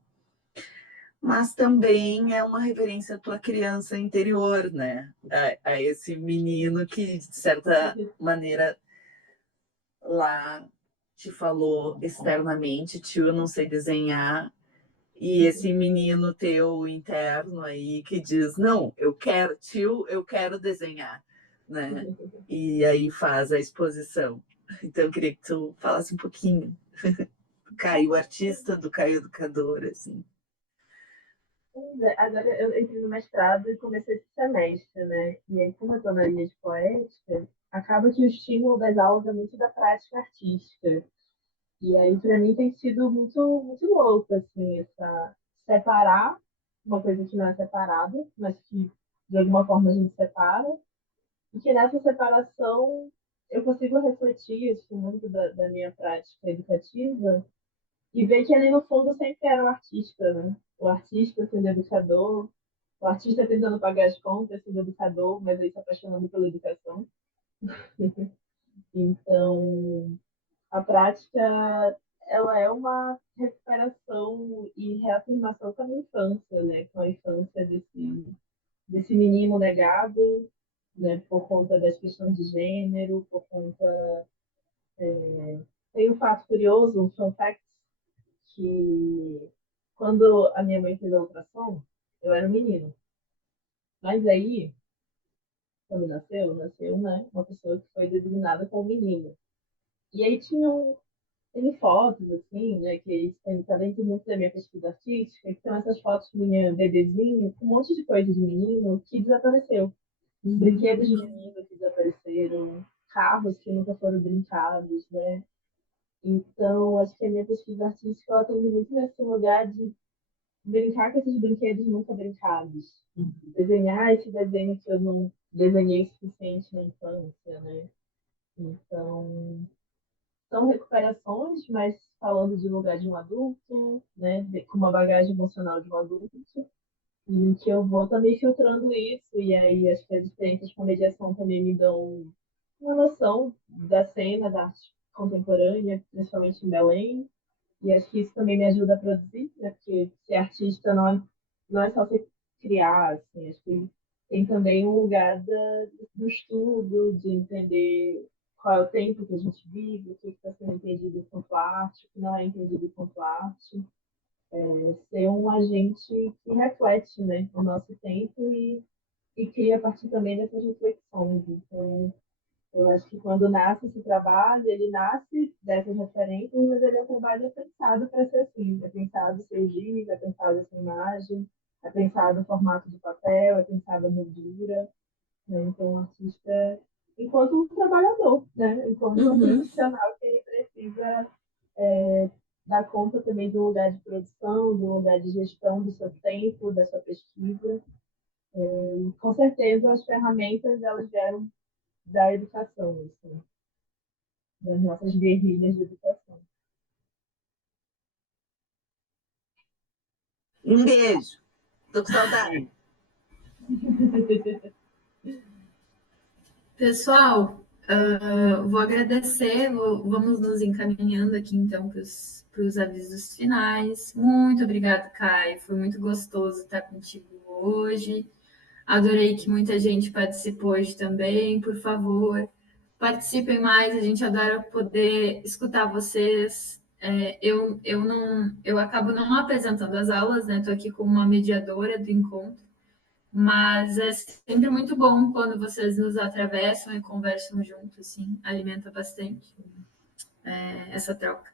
mas também é uma reverência à tua criança interior, né? A esse menino que, de certa maneira, lá te falou externamente, tio, eu não sei desenhar, e esse menino teu interno aí que diz, não, eu quero, tio, eu quero desenhar, né? E aí faz a exposição. Então eu queria que tu falasse um pouquinho do Caio artista, do Caio educador, assim. Agora eu entrei no mestrado e comecei esse semestre, né? E aí, como eu estou na linha de poética, acaba que o estímulo das aulas é muito da prática artística. E aí, para mim, tem sido muito, muito louco, assim, separar uma coisa que não é separada, mas que de alguma forma a gente separa, e que nessa separação eu consigo refletir isso muito da minha prática educativa e ver que ali no fundo sempre era o artista, né? O artista sendo educador, o artista tentando pagar as contas sendo educador, mas aí se apaixonando pela educação. Então, a prática, ela é uma recuperação e reafirmação com a infância, né? Com a infância desse menino negado, né? Por conta das questões de gênero, por conta... Tem um fato curioso, um fun fact, que quando a minha mãe fez a ultrassom, eu era um menino. Mas aí, quando nasceu, né? Uma pessoa que foi designada como menino. E aí tem fotos, assim, né, que está dentro muito da minha pesquisa artística, que são essas fotos de minha bebezinha, com um monte de coisa de menino que desapareceu. brinquedos de menino que desapareceram, carros que nunca foram brincados, né? Então, acho que a minha pesquisa artística ela tem muito nesse lugar de brincar com esses brinquedos nunca brincados. Desenhar esse desenho que eu não desenhei o suficiente na infância, né? Então, são recuperações, mas falando de lugar de um adulto, né? Com uma bagagem emocional de um adulto, em que eu vou também filtrando isso, e aí acho que as experiências com mediação também me dão uma noção da cena da arte contemporânea, principalmente em Belém, e acho que isso também me ajuda a produzir, né? Porque ser artista não é só você criar, assim, acho que tem também um lugar do estudo, de entender qual é o tempo que a gente vive, o que está sendo entendido quanto arte, o que não é entendido quanto arte. Ser um agente que reflete, né, o nosso tempo e cria a partir também dessas reflexões. Então, eu acho que quando nasce esse trabalho, ele nasce dessas referências, mas ele é um trabalho pensado para ser assim. É pensado ser giz, é pensado essa imagem, é pensado no formato de papel, é pensado a moldura. Né? Então, o artista, enquanto um trabalhador, né? Enquanto um profissional que ele precisa dar conta também do lugar de produção, do lugar de gestão do seu tempo, da sua pesquisa. E, com certeza, as ferramentas elas vieram da educação, assim, das nossas guerrilhas de educação. Um beijo. Tô com saudade. Pessoal, vou agradecer, vamos nos encaminhando aqui então para os avisos finais. Muito obrigada, Caio. Foi muito gostoso estar contigo hoje. Adorei que muita gente participou hoje também. Por favor, participem mais. A gente adora poder escutar vocês. Eu acabo não apresentando as aulas, né? Estou aqui como uma mediadora do encontro. Mas é sempre muito bom quando vocês nos atravessam e conversam junto, assim, alimenta bastante essa troca.